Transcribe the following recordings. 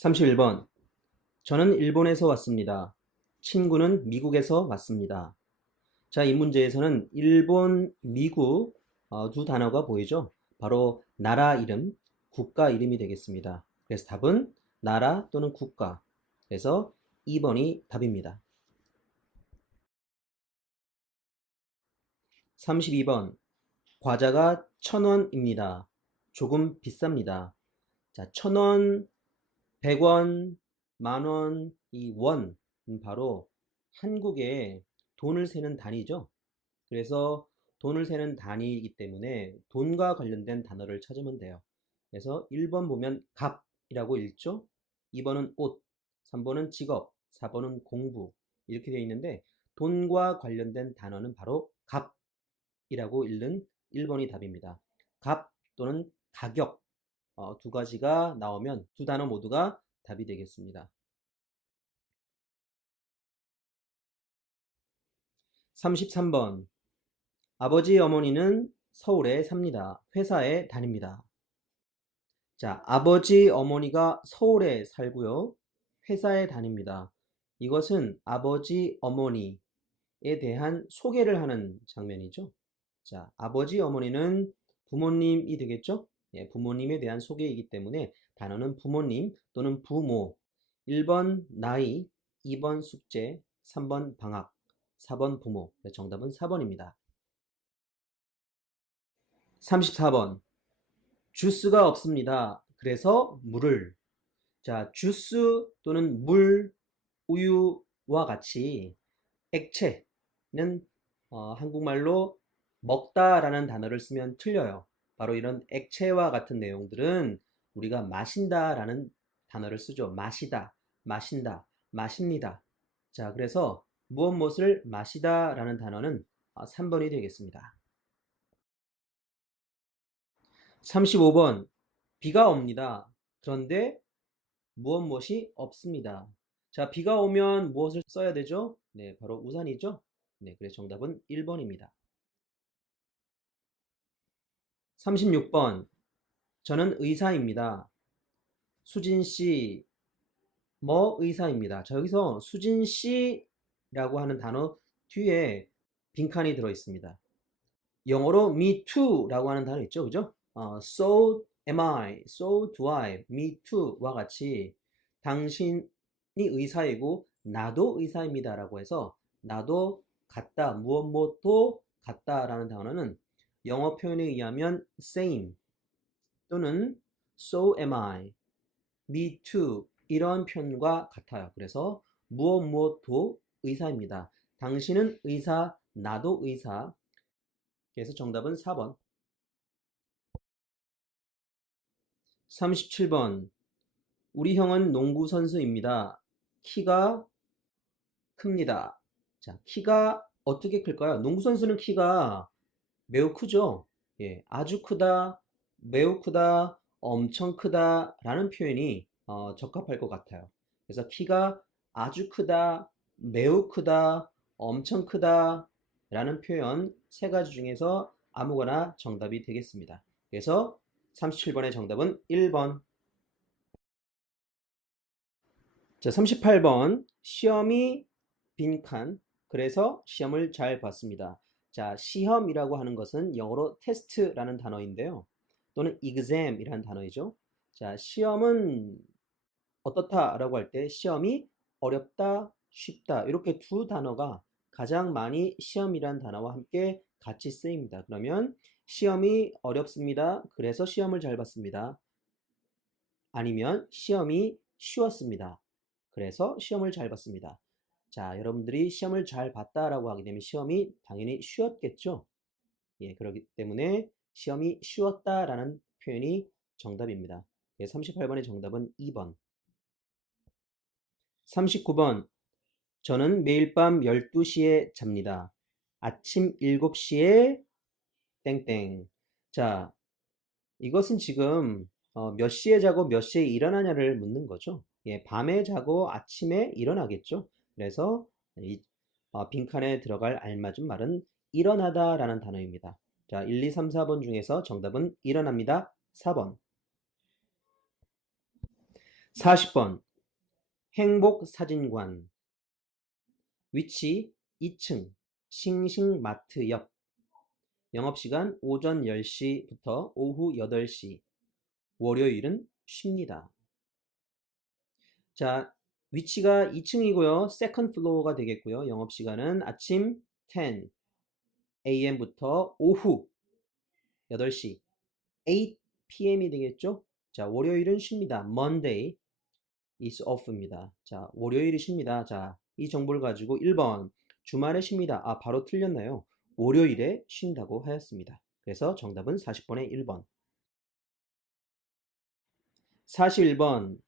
31번. 저는 일본에서 왔습니다. 친구는 미국에서 왔습니다. 자, 이 문제에서는 일본, 미국 두 단어가 보이죠? 바로 나라 이름, 국가 이름이 되겠습니다. 그래서 답은 나라 또는 국가. 그래서 2번이 답입니다. 32번. 과자가 1,000원입니다. 조금 비쌉니다. 자, 1,000원, 100원, 만원, 이 원, 바로 한국의 돈을 세는 단위죠. 그래서 돈을 세는 단위이기 때문에 돈과 관련된 단어를 찾으면 돼요. 그래서 1번 보면 값이라고 읽죠. 2번은 옷, 3번은 직업, 4번은 공부 이렇게 되어 있는데 돈과 관련된 단어는 바로 값이라고 읽는 1번이 답입니다. 값 또는 가격 두 가지가 나오면 두 단어 모두가 답이 되겠습니다. 33번. 아버지 어머니는 서울에 삽니다. 회사에 다닙니다. 자, 아버지 어머니가 서울에 살고요. 회사에 다닙니다. 이것은 아버지 어머니에 대한 소개를 하는 장면이죠. 자, 아버지 어머니는 부모님이 되겠죠? 예, 부모님에 대한 소개이기 때문에 단어는 부모님 또는 부모. 1번 나이, 2번 숙제, 3번 방학, 4번 부모. 정답은 4번입니다. 34번. 주스가 없습니다. 그래서 물을. 자, 주스 또는 물, 우유와 같이 액체는 한국말로 먹다라는 단어를 쓰면 틀려요. 바로 이런 액체와 같은 내용들은 우리가 마신다라는 단어를 쓰죠. 마시다, 마신다, 마십니다. 자, 그래서 무엇을 마시다라는 단어는 3번이 되겠습니다. 35번. 비가 옵니다. 그런데 무엇이 없습니다. 자, 비가 오면 무엇을 써야 되죠? 네, 바로 우산이죠? 네, 그래서 정답은 1번입니다. 36번. 저는 의사입니다. 수진 씨, 뭐 의사입니다. 자, 여기서 수진 씨라고 하는 단어 뒤에 빈칸이 들어 있습니다. 영어로 me too라고 하는 단어 있죠, 그죠? So am I, so do I, me too와 같이 당신이 의사이고 나도 의사입니다라고 해서 나도 같다, 무엇도 같다라는 단어는 영어 표현에 의하면 same 또는 so am I, me too 이런 표현과 같아요. 그래서 무엇도 의사입니다. 당신은 의사, 나도 의사. 그래서 정답은 4번. 37번. 우리 형은 농구 선수입니다. 키가 큽니다. 자, 키가 어떻게 클까요? 농구 선수는 키가 매우 크죠? 예, 아주 크다, 매우 크다, 엄청 크다 라는 표현이 적합할 것 같아요. 그래서 키가 아주 크다, 매우 크다, 엄청 크다 라는 표현 세 가지 중에서 아무거나 정답이 되겠습니다. 그래서 37번의 정답은 1번. 자, 38번. 시험이 빈칸. 그래서 시험을 잘 봤습니다. 자, 시험이라고 하는 것은 영어로 테스트라는 단어인데요. 또는 exam이라는 단어이죠. 자, 시험은 어떻다라고 할 때 시험이 어렵다, 쉽다 이렇게 두 단어가 가장 많이 시험이라는 단어와 함께 같이 쓰입니다. 그러면 시험이 어렵습니다. 그래서 시험을 잘 봤습니다. 아니면 시험이 쉬웠습니다. 그래서 시험을 잘 봤습니다. 자, 여러분들이 시험을 잘 봤다라고 하게 되면 시험이 당연히 쉬웠겠죠? 예, 그렇기 때문에 시험이 쉬웠다라는 표현이 정답입니다. 예, 38번의 정답은 2번. 39번. 저는 매일 밤 12시에 잡니다. 아침 7시에 땡땡. 자, 이것은 지금 몇 시에 자고 몇 시에 일어나냐를 묻는 거죠. 예, 밤에 자고 아침에 일어나겠죠. 그래서 이 빈칸에 들어갈 알맞은 말은 일어나다라는 단어입니다. 자, 1, 2, 3, 4번 중에서 정답은 일어납니다. 4번. 40번 행복사진관 위치 2층 싱싱마트 옆 영업시간 오전 10시부터 오후 8시 월요일은 쉽니다. 자, 위치가 2층이고요. 세컨드 플로어가 되겠고요. 영업시간은 아침 10 AM부터 오후 8시 8 PM이 되겠죠? 자, 월요일은 쉽니다. Monday is off입니다. 자, 월요일이 쉽니다. 자, 이 정보를 가지고 1번 주말에 쉽니다. 아, 바로 틀렸나요? 월요일에 쉰다고 하였습니다. 그래서 정답은 40번의 1번. 41번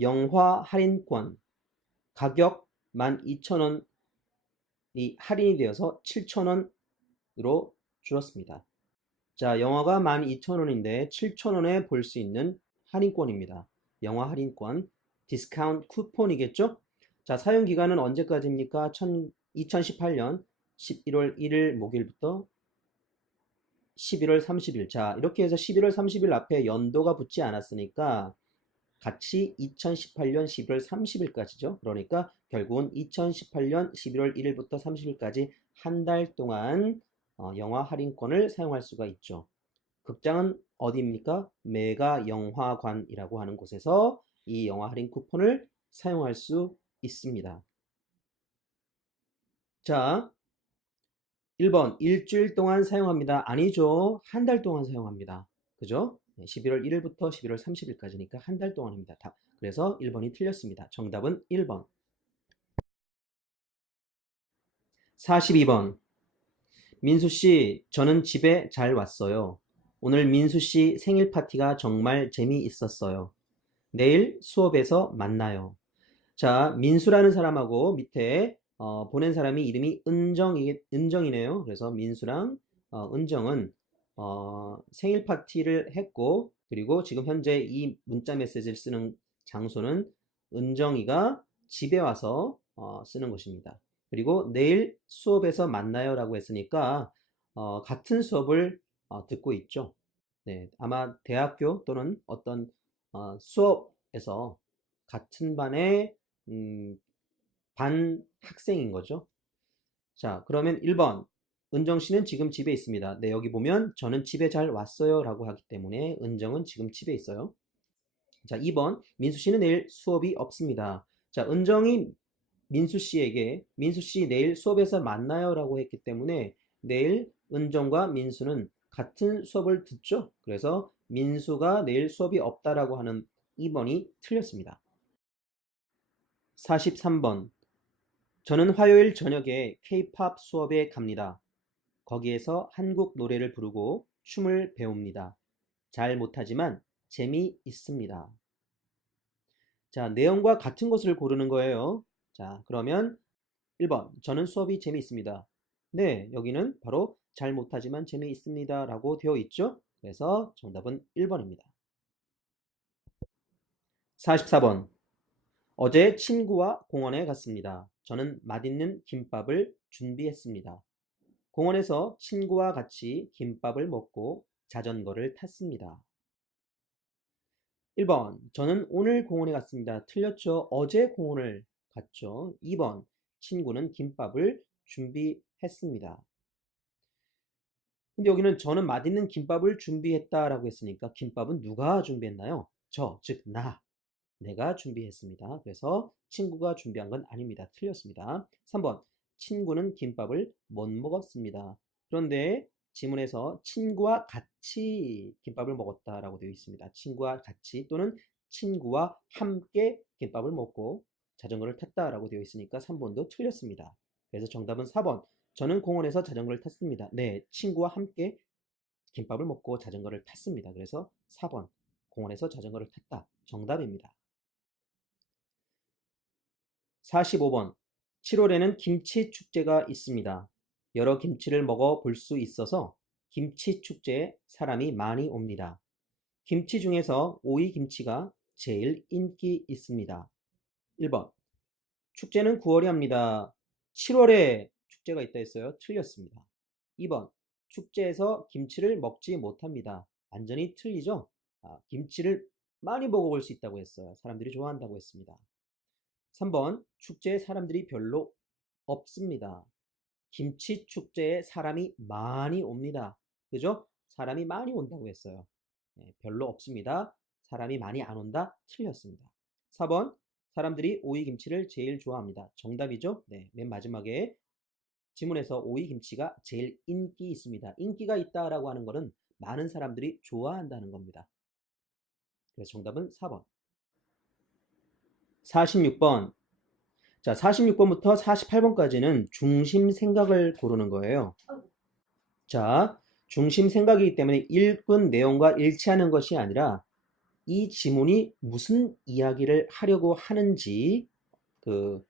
영화 할인권 가격 12,000원이 할인이 되어서 7,000원으로 줄었습니다. 자, 영화가 12,000원인데 7,000원에 볼 수 있는 할인권입니다. 영화 할인권, 디스카운트 쿠폰이겠죠? 자, 사용 기간은 언제까지입니까? 2018년 11월 1일 목요일부터 11월 30일. 자, 이렇게 해서 11월 30일 앞에 연도가 붙지 않았으니까 같이 2018년 11월 30일까지죠. 그러니까 결국은 2018년 11월 1일부터 30일까지 한 달 동안 영화 할인권을 사용할 수가 있죠. 극장은 어디입니까? 메가 영화관이라고 하는 곳에서 이 영화 할인 쿠폰을 사용할 수 있습니다. 자, 1번 일주일 동안 사용합니다. 아니죠. 한 달 동안 사용합니다. 그죠? 11월 1일부터 11월 30일까지니까 한 달 동안입니다. 그래서 1번이 틀렸습니다. 정답은 1번. 42번 민수씨, 저는 집에 잘 왔어요. 오늘 민수씨 생일 파티가 정말 재미있었어요. 내일 수업에서 만나요. 자, 민수라는 사람하고 밑에 보낸 사람이 이름이 은정이네요. 그래서 민수랑 은정은 생일 파티를 했고, 그리고 지금 현재 이 문자 메시지를 쓰는 장소는 은정이가 집에 와서 쓰는 것입니다. 그리고 내일 수업에서 만나요라고 했으니까 같은 수업을 듣고 있죠. 네, 아마 대학교 또는 어떤 수업에서 같은 반의 반 학생인 거죠. 자, 그러면 1번. 은정 씨는 지금 집에 있습니다. 네, 여기 보면 저는 집에 잘 왔어요 라고 하기 때문에 은정은 지금 집에 있어요. 자, 2번. 민수 씨는 내일 수업이 없습니다. 자, 은정이 민수 씨에게 민수 씨 내일 수업에서 만나요 라고 했기 때문에 내일 은정과 민수는 같은 수업을 듣죠. 그래서 민수가 내일 수업이 없다라고 하는 2번이 틀렸습니다. 43번. 저는 화요일 저녁에 K-팝 수업에 갑니다. 거기에서 한국 노래를 부르고 춤을 배웁니다. 잘 못하지만 재미있습니다. 자, 내용과 같은 것을 고르는 거예요. 자, 그러면 1번. 저는 수업이 재미있습니다. 네, 여기는 바로 잘 못하지만 재미있습니다 라고 되어 있죠. 그래서 정답은 1번입니다. 44번. 어제 친구와 공원에 갔습니다. 저는 맛있는 김밥을 준비했습니다. 공원에서 친구와 같이 김밥을 먹고 자전거를 탔습니다. 1번. 저는 오늘 공원에 갔습니다. 틀렸죠? 어제 공원을 갔죠. 2번. 친구는 김밥을 준비했습니다. 근데 여기는 저는 맛있는 김밥을 준비했다라고 했으니까 김밥은 누가 준비했나요? 즉 나. 내가 준비했습니다. 그래서 친구가 준비한 건 아닙니다. 틀렸습니다. 3번. 친구는 김밥을 못 먹었습니다. 그런데 지문에서 친구와 같이 김밥을 먹었다라고 되어 있습니다. 친구와 같이 또는 친구와 함께 김밥을 먹고 자전거를 탔다라고 되어 있으니까 3번도 틀렸습니다. 그래서 정답은 4번. 저는 공원에서 자전거를 탔습니다. 네, 친구와 함께 김밥을 먹고 자전거를 탔습니다. 그래서 4번. 공원에서 자전거를 탔다. 정답입니다. 45번. 7월에는 김치 축제가 있습니다. 여러 김치를 먹어 볼 수 있어서 김치 축제에 사람이 많이 옵니다. 김치 중에서 오이 김치가 제일 인기 있습니다. 1번. 축제는 9월에 합니다. 7월에 축제가 있다 했어요. 틀렸습니다. 2번. 축제에서 김치를 먹지 못합니다. 완전히 틀리죠? 김치를 많이 먹어볼 수 있다고 했어요. 사람들이 좋아한다고 했습니다. 3번, 축제에 사람들이 별로 없습니다. 김치 축제에 사람이 많이 옵니다. 그죠? 사람이 많이 온다고 했어요. 네, 별로 없습니다. 사람이 많이 안 온다. 틀렸습니다. 4번, 사람들이 오이김치를 제일 좋아합니다. 정답이죠? 네, 맨 마지막에 지문에서 오이김치가 제일 인기 있습니다. 인기가 있다라고 하는 것은 많은 사람들이 좋아한다는 겁니다. 그래서 정답은 4번. 46번. 자, 46번부터 48번까지는 중심 생각을 고르는 거예요. 자, 중심 생각이기 때문에 읽은 내용과 일치하는 것이 아니라 이 지문이 무슨 이야기를 하려고 하는지 그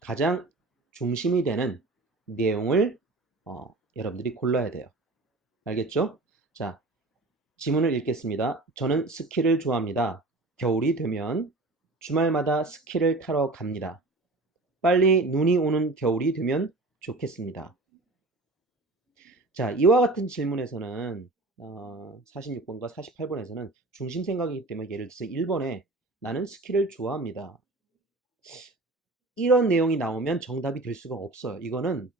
가장 중심이 되는 내용을 여러분들이 골라야 돼요. 알겠죠? 자, 지문을 읽겠습니다. 저는 스키를 좋아합니다. 겨울이 되면 주말마다 스키를 타러 갑니다. 빨리 눈이 오는 겨울이 되면 좋겠습니다. 자, 이와 같은 질문에서는 46번과 48번에서는 중심 생각이기 때문에 예를 들어서 1번에 나는 스키를 좋아합니다. 이런 내용이 나오면 정답이 될 수가 없어요. 이거는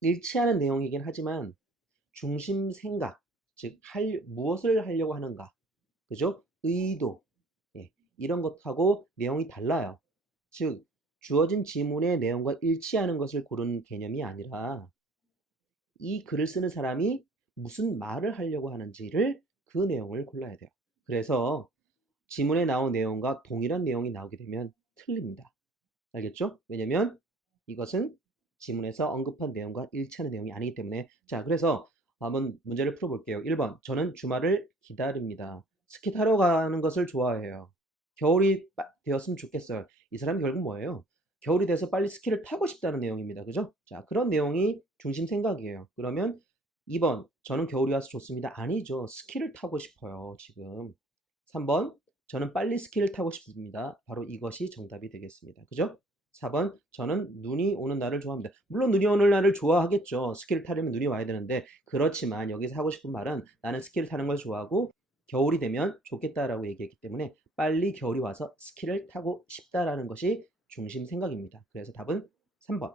일치하는 내용이긴 하지만 중심 생각, 즉 무엇을 하려고 하는가, 그죠? 의도, 예, 이런 것하고 내용이 달라요. 즉 주어진 지문의 내용과 일치하는 것을 고르는 개념이 아니라 이 글을 쓰는 사람이 무슨 말을 하려고 하는지를 그 내용을 골라야 돼요. 그래서 지문에 나온 내용과 동일한 내용이 나오게 되면 틀립니다. 알겠죠? 왜냐면 이것은 지문에서 언급한 내용과 일치하는 내용이 아니기 때문에. 자, 그래서 한번 문제를 풀어볼게요. 1번, 저는 주말을 기다립니다. 스키 타러 가는 것을 좋아해요. 겨울이 되었으면 좋겠어요. 이 사람이 결국 뭐예요? 겨울이 돼서 빨리 스키를 타고 싶다는 내용입니다. 그죠? 자, 그런 내용이 중심 생각이에요. 그러면 2번, 저는 겨울이 와서 좋습니다. 아니죠. 스키를 타고 싶어요, 지금. 3번, 저는 빨리 스키를 타고 싶습니다. 바로 이것이 정답이 되겠습니다. 그죠? 4번, 저는 눈이 오는 날을 좋아합니다. 물론 눈이 오는 날을 좋아하겠죠. 스키를 타려면 눈이 와야 되는데, 그렇지만 여기서 하고 싶은 말은 나는 스키를 타는 걸 좋아하고 겨울이 되면 좋겠다라고 얘기했기 때문에 빨리 겨울이 와서 스키를 타고 싶다라는 것이 중심 생각입니다. 그래서 답은 3번.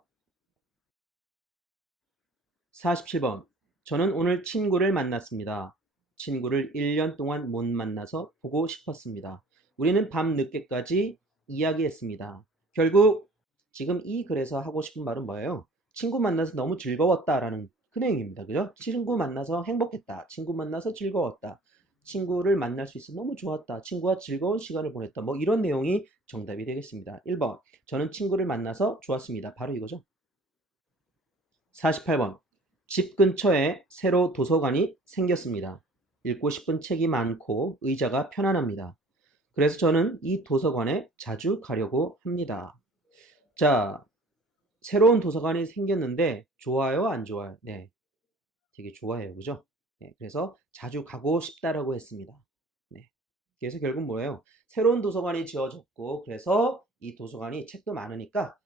47번. 저는 오늘 친구를 만났습니다. 친구를 1년 동안 못 만나서 보고 싶었습니다. 우리는 밤 늦게까지 이야기했습니다. 결국 지금 이 글에서 하고 싶은 말은 뭐예요? 친구 만나서 너무 즐거웠다라는 그 내용입니다. 그죠? 친구 만나서 행복했다. 친구 만나서 즐거웠다. 친구를 만날 수 있어 너무 좋았다. 친구와 즐거운 시간을 보냈다. 뭐 이런 내용이 정답이 되겠습니다. 1번. 저는 친구를 만나서 좋았습니다. 바로 이거죠. 48번. 집 근처에 새로 도서관이 생겼습니다. 읽고 싶은 책이 많고 의자가 편안합니다. 그래서 저는 이 도서관에 자주 가려고 합니다. 자, 새로운 도서관이 생겼는데 좋아요, 안 좋아요? 네, 되게 좋아해요. 그죠? 네, 그래서 자주 가고 싶다라고 했습니다. 네. 그래서 결국 뭐예요? 새로운 도서관이 지어졌고 그래서 이 도서관이 책도 많으니까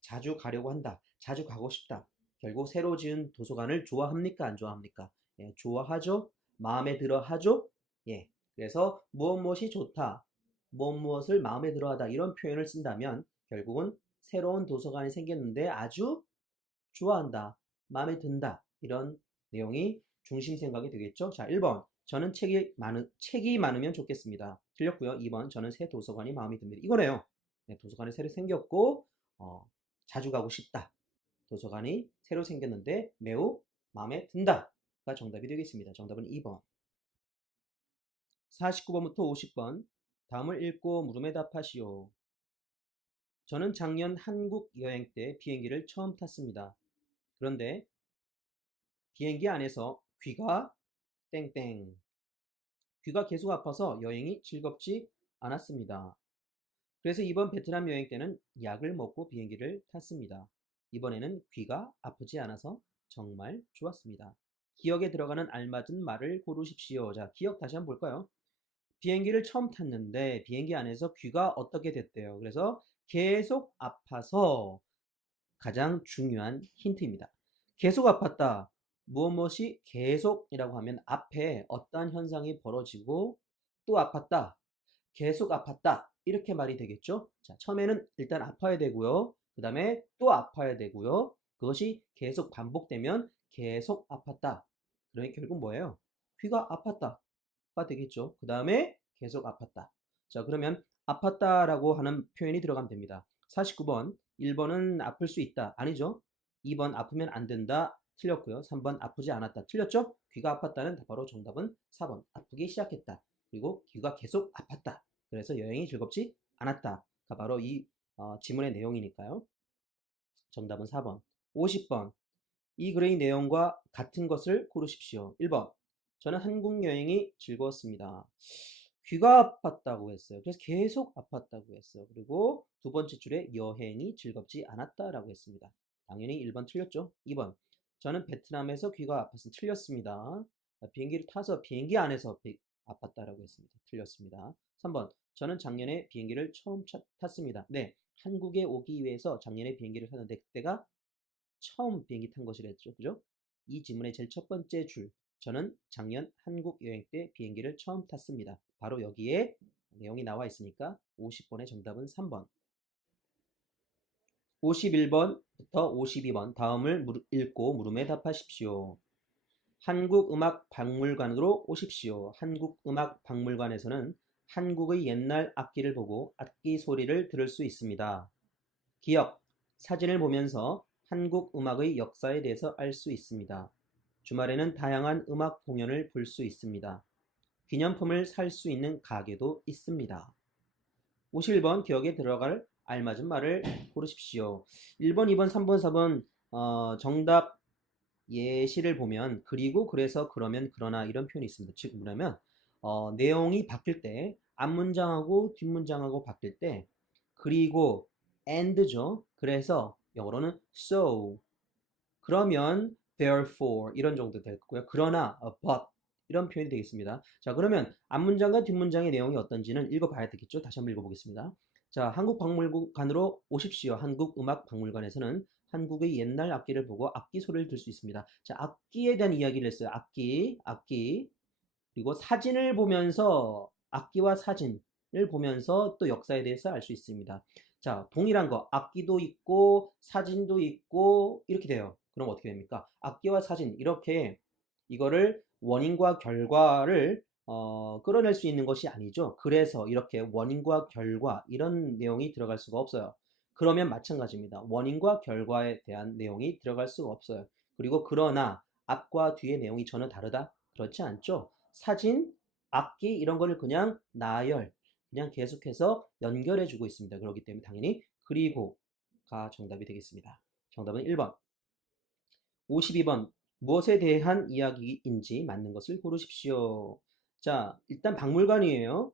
자주 가려고 한다. 자주 가고 싶다. 결국 새로 지은 도서관을 좋아합니까? 안 좋아합니까? 예, 좋아하죠? 마음에 들어 하죠? 예. 그래서 무엇이 좋다. 무엇을 마음에 들어 하다. 이런 표현을 쓴다면 결국은 새로운 도서관이 생겼는데 아주 좋아한다. 마음에 든다. 이런 내용이 중심 생각이 되겠죠. 자, 1번. 저는 책이 많으면 좋겠습니다. 틀렸고요. 2번. 저는 새 도서관이 마음에 듭니다. 이거네요. 네, 도서관이 새로 생겼고 자주 가고 싶다. 도서관이 새로 생겼는데 매우 마음에 든다가 정답이 되겠습니다. 정답은 2번. 49번부터 50번. 다음을 읽고 물음에 답하시오. 저는 작년 한국 여행 때 비행기를 처음 탔습니다. 그런데 비행기 안에서 귀가 땡땡. 귀가 계속 아파서 여행이 즐겁지 않았습니다. 그래서 이번 베트남 여행 때는 약을 먹고 비행기를 탔습니다. 이번에는 귀가 아프지 않아서 정말 좋았습니다. 기억에 들어가는 알맞은 말을 고르십시오. 자, 기억 다시 한번 볼까요? 비행기를 처음 탔는데 비행기 안에서 귀가 어떻게 됐대요. 그래서 계속 아파서 가장 중요한 힌트입니다. 계속 아팠다. 무엇이 계속이라고 하면 앞에 어떠한 현상이 벌어지고 또 아팠다, 계속 아팠다 이렇게 말이 되겠죠. 자, 처음에는 일단 아파야 되고요. 그 다음에 또 아파야 되고요. 그것이 계속 반복되면 계속 아팠다. 그러니 결국 뭐예요? 귀가 아팠다가 되겠죠. 그 다음에 계속 아팠다. 자, 그러면 아팠다라고 하는 표현이 들어가면 됩니다. 49번, 1번은 아플 수 있다. 아니죠. 2번 아프면 안 된다. 틀렸고요. 3번 아프지 않았다. 틀렸죠? 귀가 아팠다는 바로 정답은 4번. 아프기 시작했다. 그리고 귀가 계속 아팠다. 그래서 여행이 즐겁지 않았다가 바로 이 지문의 내용이니까요. 정답은 4번. 50번. 이 글의 내용과 같은 것을 고르십시오. 1번. 저는 한국 여행이 즐거웠습니다. 귀가 아팠다고 했어요. 그래서 계속 아팠다고 했어요. 그리고 두 번째 줄에 여행이 즐겁지 않았다라고 했습니다. 당연히 1번 틀렸죠. 2번. 저는 베트남에서 귀가 아파서 틀렸습니다. 비행기를 타서 비행기 안에서 아팠다라고 했습니다. 틀렸습니다. 3번. 저는 작년에 비행기를 처음 탔습니다. 네. 한국에 오기 위해서 작년에 비행기를 탔는데 그때가 처음 비행기 탄 것이랬죠. 그죠? 이 지문의 제일 첫 번째 줄. 저는 작년 한국 여행 때 비행기를 처음 탔습니다. 바로 여기에 내용이 나와 있으니까 50번의 정답은 3번. 51번부터 52번 다음을 읽고 물음에 답하십시오. 한국음악박물관으로 오십시오. 한국음악박물관에서는 한국의 옛날 악기를 보고 악기 소리를 들을 수 있습니다. 기억, 사진을 보면서 한국 음악의 역사에 대해서 알 수 있습니다. 주말에는 다양한 음악 공연을 볼 수 있습니다. 기념품을 살 수 있는 가게도 있습니다. 51번 기억에 들어갈 알맞은 말을 고르십시오. 1번, 2번, 3번, 4번 정답 예시를 보면 그리고 그래서 그러면 그러나 이런 표현이 있습니다. 즉 뭐냐면 내용이 바뀔 때 앞문장하고 뒷문장하고 바뀔 때 그리고 and죠. 그래서 영어로는 so 그러면 therefore 이런 정도 될 거고요. 그러나 but 이런 표현이 되겠습니다. 자, 그러면 앞문장과 뒷문장의 내용이 어떤지는 읽어봐야 되겠죠. 다시 한번 읽어보겠습니다. 자, 한국박물관으로 오십시오. 한국음악박물관에서는 한국의 옛날 악기를 보고 악기 소리를 들을 수 있습니다. 자, 악기에 대한 이야기를 했어요. 악기. 그리고 사진을 보면서 악기와 사진을 보면서 또 역사에 대해서 알 수 있습니다. 자, 동일한 거 악기도 있고 사진도 있고 이렇게 돼요. 그럼 어떻게 됩니까? 악기와 사진 이렇게 이거를 원인과 결과를 끌어낼 수 있는 것이 아니죠. 그래서 이렇게 원인과 결과 이런 내용이 들어갈 수가 없어요. 그러면 마찬가지입니다. 원인과 결과에 대한 내용이 들어갈 수가 없어요. 그리고 그러나 앞과 뒤의 내용이 전혀 다르다? 그렇지 않죠. 사진, 악기 이런 거를 그냥 나열, 그냥 계속해서 연결해 주고 있습니다. 그렇기 때문에 당연히 그리고가 정답이 되겠습니다. 정답은 1번. 52번. 무엇에 대한 이야기인지 맞는 것을 고르십시오. 자, 일단 박물관이에요.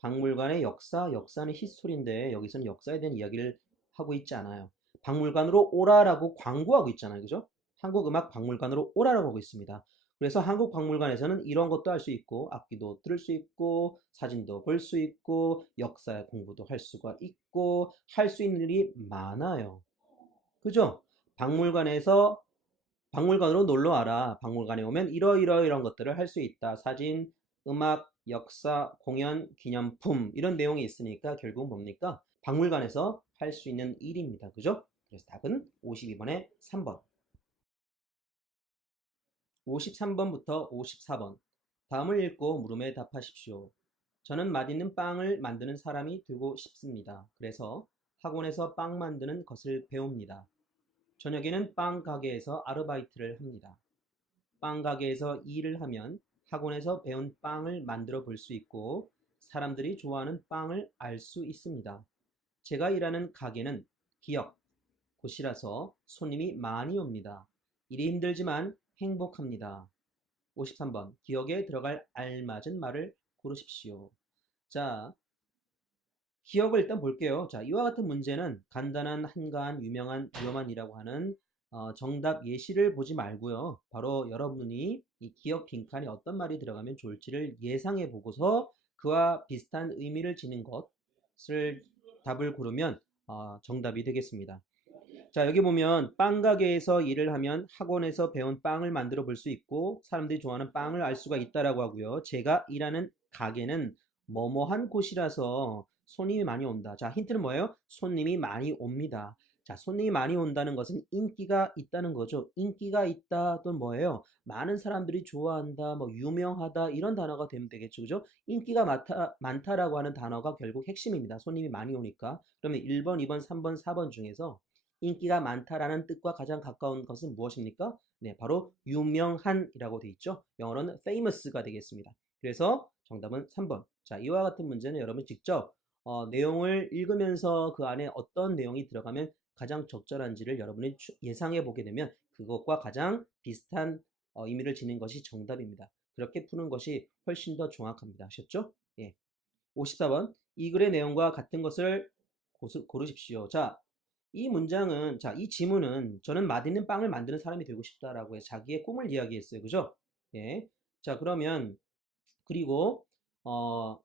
박물관의 역사는 히스토리인데 여기서는 역사에 대한 이야기를 하고 있지 않아요. 박물관으로 오라라고 광고하고 있잖아요. 그죠? 한국음악박물관으로 오라라고 하고 있습니다. 그래서 한국박물관에서는 이런 것도 할 수 있고 악기도 들을 수 있고 사진도 볼 수 있고 역사 공부도 할 수가 있고 할 수 있는 일이 많아요. 그죠? 박물관에서 박물관으로 놀러 와라. 박물관에 오면 이러이러이런 것들을 할 수 있다. 사진, 음악, 역사, 공연, 기념품 이런 내용이 있으니까 결국은 뭡니까? 박물관에서 할 수 있는 일입니다. 그죠? 그래서 답은 52번에 3번. 53번부터 54번. 다음을 읽고 물음에 답하십시오. 저는 맛있는 빵을 만드는 사람이 되고 싶습니다. 그래서 학원에서 빵 만드는 것을 배웁니다. 저녁에는 빵 가게에서 아르바이트를 합니다. 빵 가게에서 일을 하면 학원에서 배운 빵을 만들어 볼 수 있고 사람들이 좋아하는 빵을 알 수 있습니다. 제가 일하는 가게는 기업, 곳이라서 손님이 많이 옵니다. 일이 힘들지만 행복합니다. 53번. 기억에 들어갈 알맞은 말을 고르십시오. 자, 기억을 일단 볼게요. 자, 이와 같은 문제는 간단한, 한가한, 유명한, 위험한이라고 하는 정답 예시를 보지 말고요. 바로 여러분이 이 기억 빈칸에 어떤 말이 들어가면 좋을지를 예상해 보고서 그와 비슷한 의미를 지닌 것을 답을 고르면 정답이 되겠습니다. 자, 여기 보면 빵 가게에서 일을 하면 학원에서 배운 빵을 만들어 볼 수 있고 사람들이 좋아하는 빵을 알 수가 있다라고 하고요. 제가 일하는 가게는 뭐뭐한 곳이라서 손님이 많이 온다. 자, 힌트는 뭐예요? 손님이 많이 옵니다. 자, 손님이 많이 온다는 것은 인기가 있다는 거죠. 인기가 있다 또는 뭐예요? 많은 사람들이 좋아한다, 뭐 유명하다 이런 단어가 되면 되겠죠. 그죠? 인기가 많다라고 하는 단어가 결국 핵심입니다. 손님이 많이 오니까. 그러면 1번, 2번, 3번, 4번 중에서 인기가 많다라는 뜻과 가장 가까운 것은 무엇입니까? 네, 바로 유명한이라고 되어 있죠. 영어로는 famous가 되겠습니다. 그래서 정답은 3번. 자, 이와 같은 문제는 여러분 직접 내용을 읽으면서 그 안에 어떤 내용이 들어가면 가장 적절한지를 여러분이 예상해 보게 되면 그것과 가장 비슷한 의미를 지닌 것이 정답입니다. 그렇게 푸는 것이 훨씬 더 정확합니다. 아셨죠? 예. 54번. 이 글의 내용과 같은 것을 고르십시오. 자, 이 문장은, 자, 이 지문은 저는 맛있는 빵을 만드는 사람이 되고 싶다라고 해서 자기의 꿈을 이야기했어요. 그죠? 예. 자, 그러면, 그리고, 어,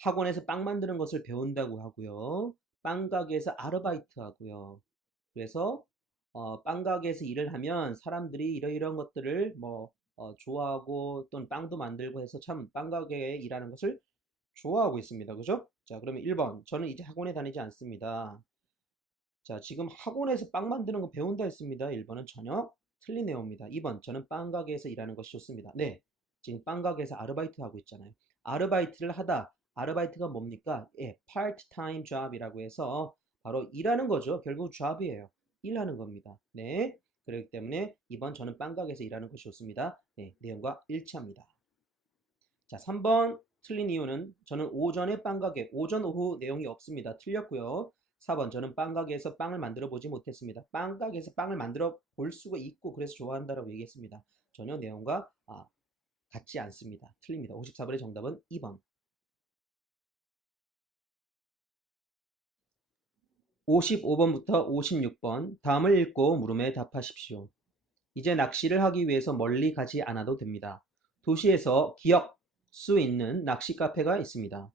학원에서 빵 만드는 것을 배운다고 하고요. 빵 가게에서 아르바이트 하고요. 그래서 빵 가게에서 일을 하면 사람들이 이러이러한 것들을 뭐 좋아하고 또는 빵도 만들고 해서 참 빵 가게에 일하는 것을 좋아하고 있습니다. 그죠? 자, 그러면 1번. 저는 이제 학원에 다니지 않습니다. 자, 지금 학원에서 빵 만드는 거 배운다 했습니다. 1번은 전혀 틀린 내용입니다. 2번. 저는 빵 가게에서 일하는 것이 좋습니다. 네. 지금 빵 가게에서 아르바이트 하고 있잖아요. 아르바이트를 하다. 아르바이트가 뭡니까? 예, part-time job이라고 해서 바로 일하는 거죠. 결국 job이에요. 일하는 겁니다. 네. 그렇기 때문에 2번 저는 빵 가게에서 일하는 것이 좋습니다. 네, 내용과 일치합니다. 자, 3번 틀린 이유는 저는 오전에 빵 가게, 오전 오후 내용이 없습니다. 틀렸고요. 4번 저는 빵 가게에서 빵을 만들어 보지 못했습니다. 빵 가게에서 빵을 만들어 볼 수가 있고 그래서 좋아한다라고 얘기했습니다. 전혀 내용과 같지 않습니다. 틀립니다. 54번의 정답은 2번. 55번부터 56번 다음을 읽고 물음에 답하십시오. 이제 낚시를 하기 위해서 멀리 가지 않아도 됩니다. 도시에서 기억 수 있는 낚시 카페가 있습니다.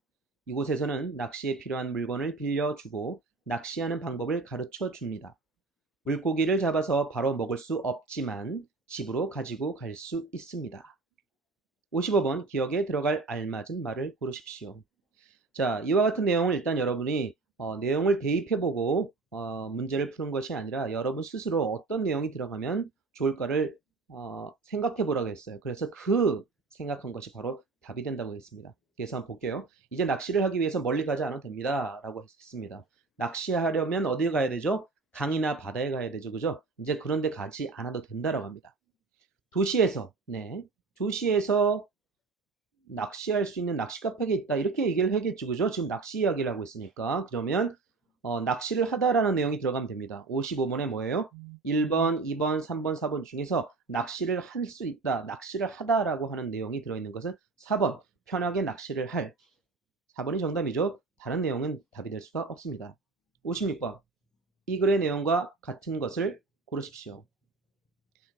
이곳에서는 낚시에 필요한 물건을 빌려주고 낚시하는 방법을 가르쳐 줍니다. 물고기를 잡아서 바로 먹을 수 없지만 집으로 가지고 갈 수 있습니다. 55번 기억에 들어갈 알맞은 말을 고르십시오. 자, 이와 같은 내용을 일단 여러분이 내용을 대입해보고 문제를 푸는 것이 아니라 여러분 스스로 어떤 내용이 들어가면 좋을까를 생각해 보라고 했어요. 그래서 그 생각한 것이 바로 답이 된다고 했습니다. 그래서 한번 볼게요. 이제 낚시를 하기 위해서 멀리 가지 않아도 됩니다. 라고 했습니다. 낚시하려면 어디 가야 되죠? 강이나 바다에 가야 되죠. 그죠? 이제 그런 데 가지 않아도 된다라고 합니다. 도시에서, 네. 도시에서 낚시할 수 있는 낚시 카페가 있다. 이렇게 얘기를 하겠죠. 그죠? 지금 낚시 이야기를 하고 있으니까. 그러면 낚시를 하다라는 내용이 들어가면 됩니다. 55번에 뭐예요? 1번, 2번, 3번, 4번 중에서 낚시를 할 수 있다. 낚시를 하다라고 하는 내용이 들어있는 것은 4번. 편하게 낚시를 할. 4번이 정답이죠. 다른 내용은 답이 될 수가 없습니다. 56번. 이 글의 내용과 같은 것을 고르십시오.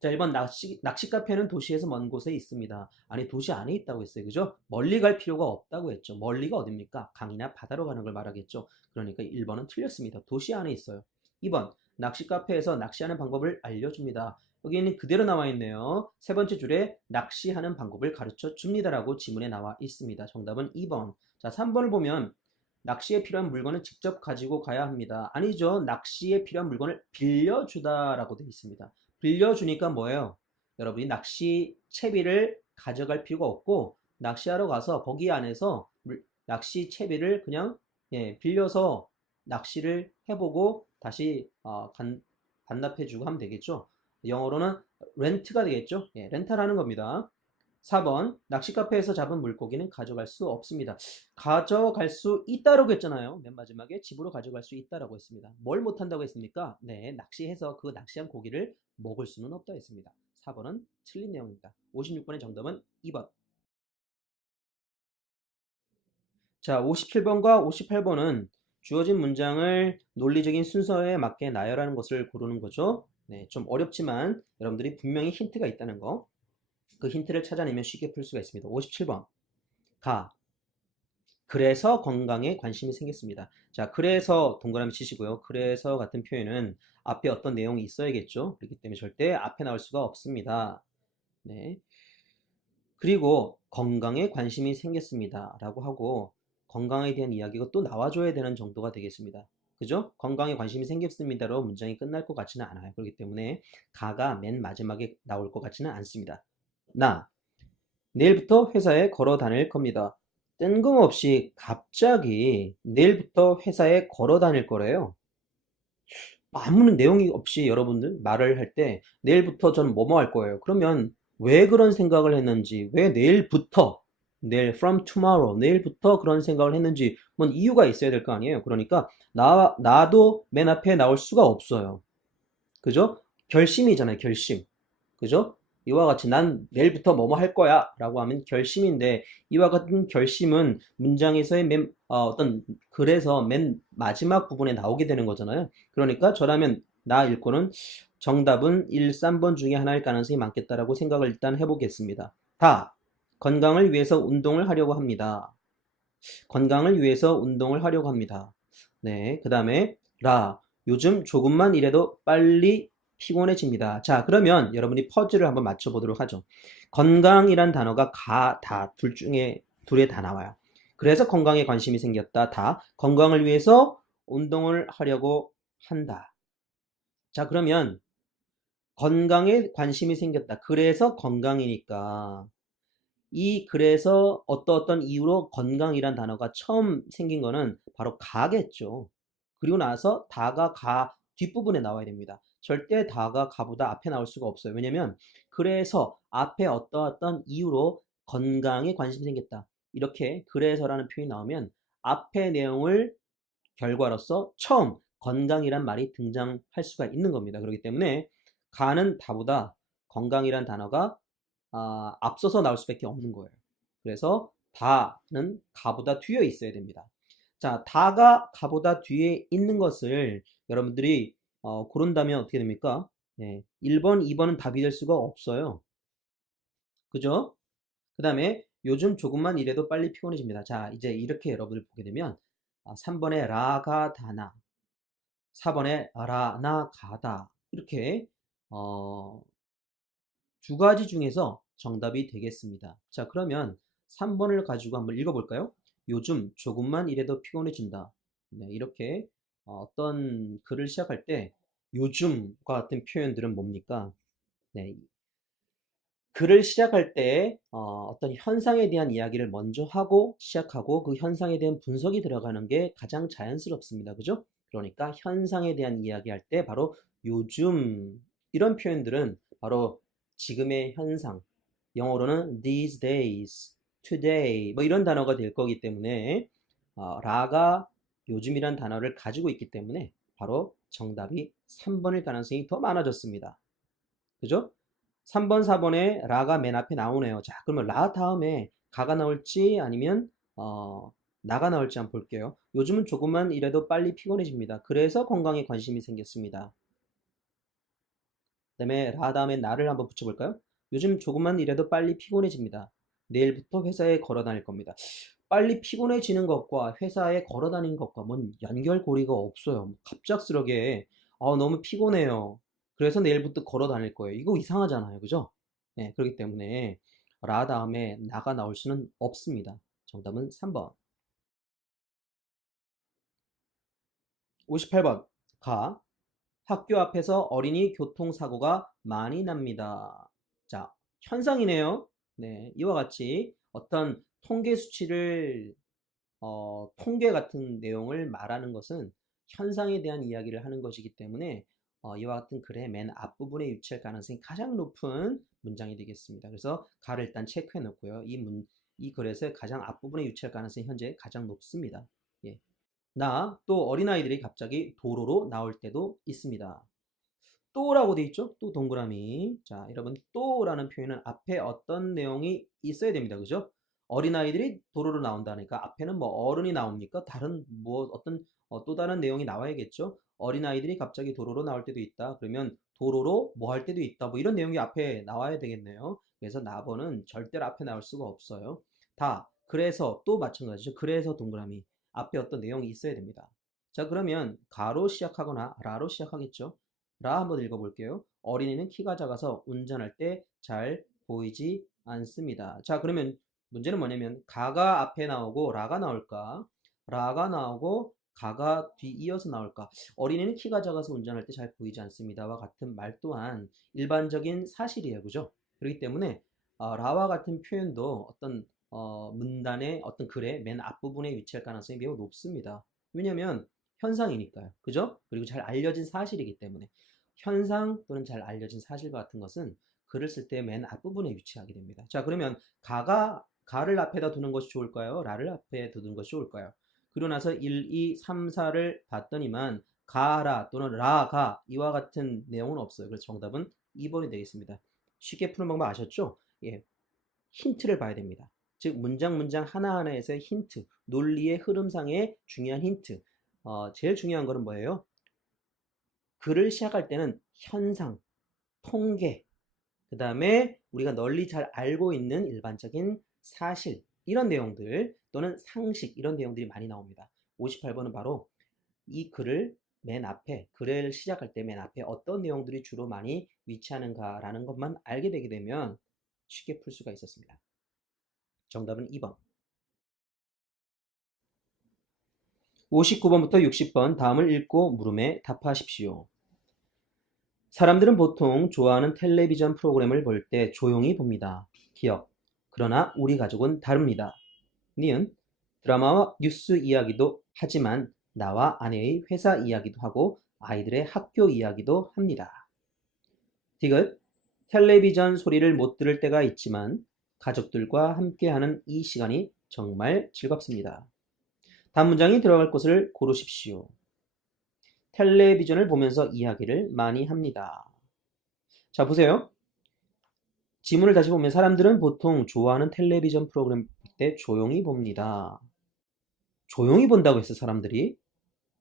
자, 1번 낚시 카페는 도시에서 먼 곳에 있습니다. 아니, 도시 안에 있다고 했어요. 그죠? 멀리 갈 필요가 없다고 했죠. 멀리가 어딥니까? 강이나 바다로 가는 걸 말하겠죠. 그러니까 1번은 틀렸습니다. 도시 안에 있어요. 2번, 낚시 카페에서 낚시하는 방법을 알려줍니다. 여기는 그대로 나와 있네요. 세 번째 줄에 낚시하는 방법을 가르쳐 줍니다라고 지문에 나와 있습니다. 정답은 2번. 자, 3번을 보면 낚시에 필요한 물건을 직접 가지고 가야 합니다. 아니죠. 낚시에 필요한 물건을 빌려주다라고 되어 있습니다. 빌려주니까 뭐예요? 여러분이 낚시 채비를 가져갈 필요가 없고 낚시하러 가서 거기 안에서 낚시 채비를 그냥 빌려서 낚시를 해보고 다시 반납해주고 하면 되겠죠. 영어로는 렌트가 되겠죠. 렌탈하는 겁니다. 4번 낚시 카페에서 잡은 물고기는 가져갈 수 없습니다. 가져갈 수 있다라고 했잖아요. 맨 마지막에 집으로 가져갈 수 있다라고 했습니다. 뭘 못한다고 했습니까? 네, 낚시해서 그 낚시한 고기를 먹을 수는 없다 했습니다. 4번은 틀린 내용입니다. 56번의 정답은 2번. 자, 57번과 58번은 주어진 문장을 논리적인 순서에 맞게 나열하는 것을 고르는 거죠. 네, 좀 어렵지만 여러분들이 분명히 힌트가 있다는 거. 그 힌트를 찾아내면 쉽게 풀 수가 있습니다. 57번. 가. 그래서 건강에 관심이 생겼습니다. 자, 그래서 동그라미 치시고요. 그래서 같은 표현은 앞에 어떤 내용이 있어야겠죠. 그렇기 때문에 절대 앞에 나올 수가 없습니다. 네. 그리고 건강에 관심이 생겼습니다. 라고 하고 건강에 대한 이야기가 또 나와줘야 되는 정도가 되겠습니다. 그죠? 건강에 관심이 생겼습니다로 문장이 끝날 것 같지는 않아요. 그렇기 때문에 가가 맨 마지막에 나올 것 같지는 않습니다. 나, 내일부터 회사에 걸어 다닐 겁니다. 뜬금없이 갑자기 내일부터 회사에 걸어 다닐 거래요. 아무런 내용이 없이 여러분들 말을 할 때 내일부터 저는 뭐뭐 할 거예요. 그러면 왜 그런 생각을 했는지, 왜 내일부터, 내일 from tomorrow, 내일부터 그런 생각을 했는지 뭔 이유가 있어야 될 거 아니에요. 그러니까 나도 맨 앞에 나올 수가 없어요. 그죠? 결심이잖아요, 결심. 그죠? 이와 같이 난 내일부터 뭐뭐 할 거야 라고 하면 결심인데 이와 같은 결심은 문장에서의 어떤 글에서 맨 마지막 부분에 나오게 되는 거잖아요. 그러니까 저라면 나 읽고는 정답은 1, 3번 중에 하나일 가능성이 많겠다라고 생각을 일단 해보겠습니다. 다 건강을 위해서 운동을 하려고 합니다. 건강을 위해서 운동을 하려고 합니다. 네, 그 다음에 요즘 조금만 일해도 빨리 피곤해집니다. 자, 그러면 여러분이 퍼즐을 한번 맞춰보도록 하죠. 건강이란 단어가 둘 중에 둘에 다 나와요. 그래서 건강에 관심이 생겼다. 건강을 위해서 운동을 하려고 한다. 자, 그러면 건강에 관심이 생겼다. 그래서 건강이니까 그래서 어떤 이유로 건강이란 단어가 처음 생긴 거는 바로 가겠죠. 그리고 나서 다가 가 뒷부분에 나와야 됩니다. 절대 다가 가보다 앞에 나올 수가 없어요. 왜냐면 그래서 앞에 어떤 이유로 건강에 관심이 생겼다. 이렇게 그래서라는 표현이 나오면 앞의 내용을 결과로서 처음 건강이란 말이 등장할 수가 있는 겁니다. 그렇기 때문에 가는 다보다 건강이란 단어가 앞서서 나올 수밖에 없는 거예요. 그래서 다는 가보다 뒤에 있어야 됩니다. 자, 다가 가보다 뒤에 있는 것을 여러분들이 고른다면 어떻게 됩니까? 네, 1번, 2번은 답이 될 수가 없어요. 그죠? 그 다음에 요즘 조금만 일해도 빨리 피곤해집니다. 자, 이제 이렇게 여러분들 보게 되면 3번에 라가 다나, 4번에 라나 가다 이렇게 어, 두 가지 중에서 정답이 되겠습니다. 자, 그러면 3번을 가지고 한번 읽어볼까요? 요즘 조금만 일해도 피곤해진다. 네, 이렇게 어떤 글을 시작할 때 요즘과 같은 표현들은 뭡니까? 네, 글을 시작할 때 어떤 현상에 대한 이야기를 먼저 하고 시작하고 그 현상에 대한 분석이 들어가는 게 가장 자연스럽습니다. 그죠? 그러니까 현상에 대한 이야기할 때 바로 요즘 이런 표현들은 바로 지금의 현상, 영어로는 these days, today 뭐 이런 단어가 될 거기 때문에 라가 요즘이란 단어를 가지고 있기 때문에 바로 정답이 3번일 가능성이 더 많아졌습니다. 그죠? 3번, 4번에 라가 맨 앞에 나오네요. 자, 그러면 라 다음에 가가 나올지 아니면 나가 나올지 한번 볼게요. 요즘은 조금만 일해도 빨리 피곤해집니다. 그래서 건강에 관심이 생겼습니다. 그 다음에 라 다음에 나를 한번 붙여볼까요? 요즘 조금만 일해도 빨리 피곤해집니다. 내일부터 회사에 걸어 다닐 겁니다. 빨리 피곤해지는 것과 회사에 걸어 다니는 것과 뭔 연결고리가 없어요. 갑작스럽게 너무 피곤해요. 그래서 내일부터 걸어 다닐 거예요. 이거 이상하잖아요. 그죠? 네, 그렇기 때문에 라 다음에 나가 나올 수는 없습니다. 정답은 3번. 58번. 가. 학교 앞에서 어린이 교통사고가 많이 납니다. 자, 현상이네요. 네, 이와 같이 어떤 통계 수치를 통계 같은 내용을 말하는 것은 현상에 대한 이야기를 하는 것이기 때문에 이와 같은 글의 맨 앞부분에 유치할 가능성이 가장 높은 문장이 되겠습니다. 그래서 가를 일단 체크해 놓고요. 이 글에서 가장 앞부분에 유치할 가능성이 현재 가장 높습니다. 예. 또 어린아이들이 갑자기 도로로 나올 때도 있습니다. 또라고 돼 있죠? 또 동그라미. 자, 여러분 또라는 표현은 앞에 어떤 내용이 있어야 됩니다. 그죠? 어린아이들이 도로로 나온다니까 앞에는 뭐 어른이 나옵니까? 다른 뭐 어떤 또 다른 내용이 나와야겠죠? 어린아이들이 갑자기 도로로 나올 때도 있다. 그러면 도로로 뭐 할 때도 있다. 뭐 이런 내용이 앞에 나와야 되겠네요. 그래서 나번은 절대로 앞에 나올 수가 없어요. 그래서 또 마찬가지죠. 그래서 동그라미. 앞에 어떤 내용이 있어야 됩니다. 자, 그러면 가로 시작하거나 라로 시작하겠죠? 라 한번 읽어볼게요. 어린이는 키가 작아서 운전할 때 잘 보이지 않습니다. 자, 그러면 문제는 뭐냐면 가가 앞에 나오고 라가 나올까? 라가 나오고 가가 뒤이어서 나올까? 어린이는 키가 작아서 운전할 때 잘 보이지 않습니다와 같은 말 또한 일반적인 사실이에요. 그죠? 그렇기 때문에 라와 같은 표현도 어떤 문단의 어떤 글의 맨 앞부분에 위치할 가능성이 매우 높습니다. 왜냐면 현상이니까요. 그죠? 그리고 잘 알려진 사실이기 때문에 현상 또는 잘 알려진 사실과 같은 것은 글을 쓸 때 맨 앞부분에 위치하게 됩니다. 자, 그러면 가를 앞에다 두는 것이 좋을까요? 라를 앞에 두는 것이 좋을까요? 그리고 나서 1, 2, 3, 4를 봤더니만 가라 또는 라가 이와 같은 내용은 없어요. 그래서 정답은 2번이 되겠습니다. 쉽게 푸는 방법 아셨죠? 예, 힌트를 봐야 됩니다. 즉 문장 하나하나에서의 힌트, 논리의 흐름상의 중요한 힌트. 제일 중요한 거는 뭐예요? 글을 시작할 때는 현상, 통계, 그 다음에 우리가 널리 잘 알고 있는 일반적인 사실, 이런 내용들 또는 상식, 이런 내용들이 많이 나옵니다. 58번은 바로 이 글을 맨 앞에, 글을 시작할 때 맨 앞에 어떤 내용들이 주로 많이 위치하는가라는 것만 알게 되게 되면 쉽게 풀 수가 있었습니다. 정답은 2번. 59번부터 60번 다음을 읽고 물음에 답하십시오. 사람들은 보통 좋아하는 텔레비전 프로그램을 볼 때 조용히 봅니다. 기억. 그러나 우리 가족은 다릅니다. 니은. 드라마와 뉴스 이야기도 하지만 나와 아내의 회사 이야기도 하고 아이들의 학교 이야기도 합니다. 디귿. 텔레비전 소리를 못 들을 때가 있지만 가족들과 함께하는 이 시간이 정말 즐겁습니다. 단문장이 들어갈 곳을 고르십시오. 텔레비전을 보면서 이야기를 많이 합니다. 자, 보세요. 지문을 다시 보면 사람들은 보통 좋아하는 텔레비전 프로그램 볼 때 조용히 봅니다. 조용히 본다고 했어, 사람들이.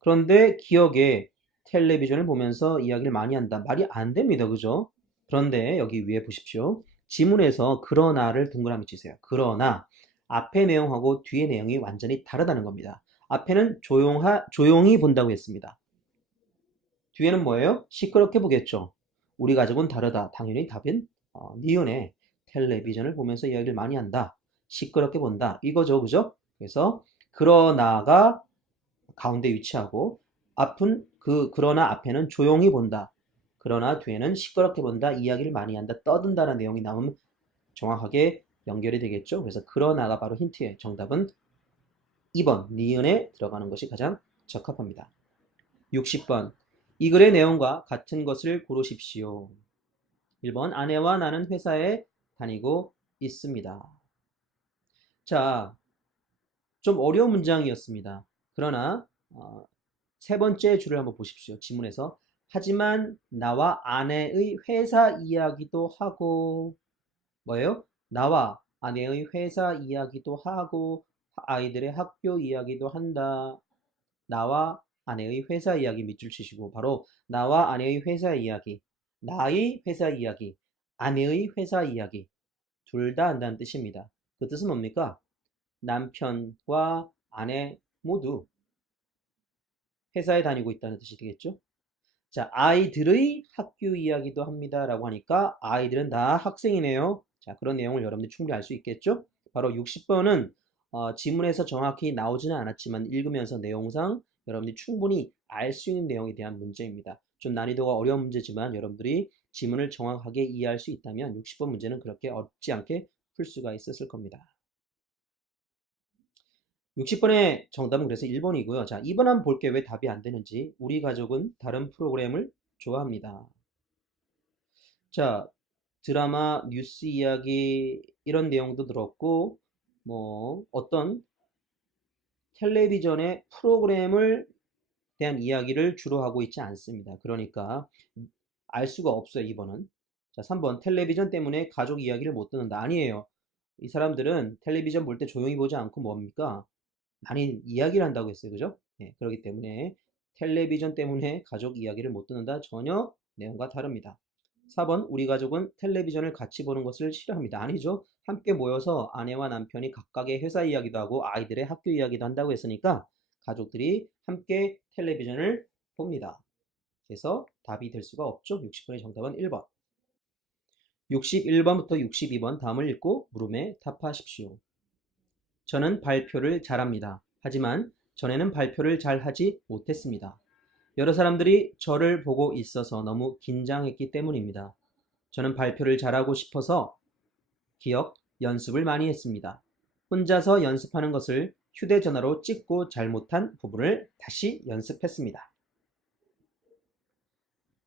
그런데 기억에 텔레비전을 보면서 이야기를 많이 한다. 말이 안 됩니다. 그죠? 그런데 여기 위에 보십시오. 지문에서 그러나를 동그라미 치세요. 그러나 앞의 내용하고 뒤의 내용이 완전히 다르다는 겁니다. 앞에는 조용히 본다고 했습니다. 뒤에는 뭐예요? 시끄럽게 보겠죠. 우리 가족은 다르다. 당연히 답은 니은에 텔레비전을 보면서 이야기를 많이 한다. 시끄럽게 본다. 이거죠. 그죠? 그래서 그러나가 가운데 위치하고 그러나 앞에는 조용히 본다. 그러나 뒤에는 시끄럽게 본다. 이야기를 많이 한다. 떠든다는 내용이 나오면 정확하게 연결이 되겠죠. 그래서 그러나가 바로 힌트예요. 정답은 2번 니은에 들어가는 것이 가장 적합합니다. 60번 이 글의 내용과 같은 것을 고르십시오. 1번 아내와 나는 회사에 다니고 있습니다. 자, 좀 어려운 문장이었습니다. 그러나 세 번째 줄을 한번 보십시오. 지문에서 하지만 나와 아내의 회사 이야기도 하고 뭐예요? 나와 아내의 회사 이야기도 하고 아이들의 학교 이야기도 한다. 나와 아내의 회사 이야기 밑줄 치시고 바로 나와 아내의 회사 이야기, 나의 회사 이야기, 아내의 회사 이야기 둘 다 한다는 뜻입니다. 그 뜻은 뭡니까? 남편과 아내 모두 회사에 다니고 있다는 뜻이 되겠죠? 자, 아이들의 학교 이야기도 합니다. 라고 하니까 아이들은 다 학생이네요. 자, 그런 내용을 여러분들이 충분히 알 수 있겠죠? 바로 60번은 지문에서 정확히 나오지는 않았지만 읽으면서 내용상 여러분들이 충분히 알 수 있는 내용에 대한 문제입니다. 좀 난이도가 어려운 문제지만 여러분들이 지문을 정확하게 이해할 수 있다면 60번 문제는 그렇게 어렵지 않게 풀 수가 있었을 겁니다. 60번의 정답은 그래서 1번이고요. 자, 2번 한번 볼게요. 왜 답이 안 되는지. 우리 가족은 다른 프로그램을 좋아합니다. 자, 드라마, 뉴스 이야기 이런 내용도 들었고 뭐 어떤 텔레비전의 프로그램을 대한 이야기를 주로 하고 있지 않습니다. 그러니까 알 수가 없어요, 2번은. 자, 3번 텔레비전 때문에 가족 이야기를 못 듣는다. 아니에요. 이 사람들은 텔레비전 볼 때 조용히 보지 않고 뭡니까? 많이 이야기를 한다고 했어요. 그죠? 예, 그렇기 때문에 텔레비전 때문에 가족 이야기를 못 듣는다. 전혀 내용과 다릅니다. 4번 우리 가족은 텔레비전을 같이 보는 것을 싫어합니다. 아니죠. 함께 모여서 아내와 남편이 각각의 회사 이야기도 하고 아이들의 학교 이야기도 한다고 했으니까 가족들이 함께 텔레비전을 봅니다. 그래서 답이 될 수가 없죠. 60번의 정답은 1번. 61번부터 62번 다음을 읽고 물음에 답하십시오. 저는 발표를 잘합니다. 하지만 전에는 발표를 잘 하지 못했습니다. 여러 사람들이 저를 보고 있어서 너무 긴장했기 때문입니다. 저는 발표를 잘하고 싶어서 기억, 연습을 많이 했습니다. 혼자서 연습하는 것을 휴대전화로 찍고 잘못한 부분을 다시 연습했습니다.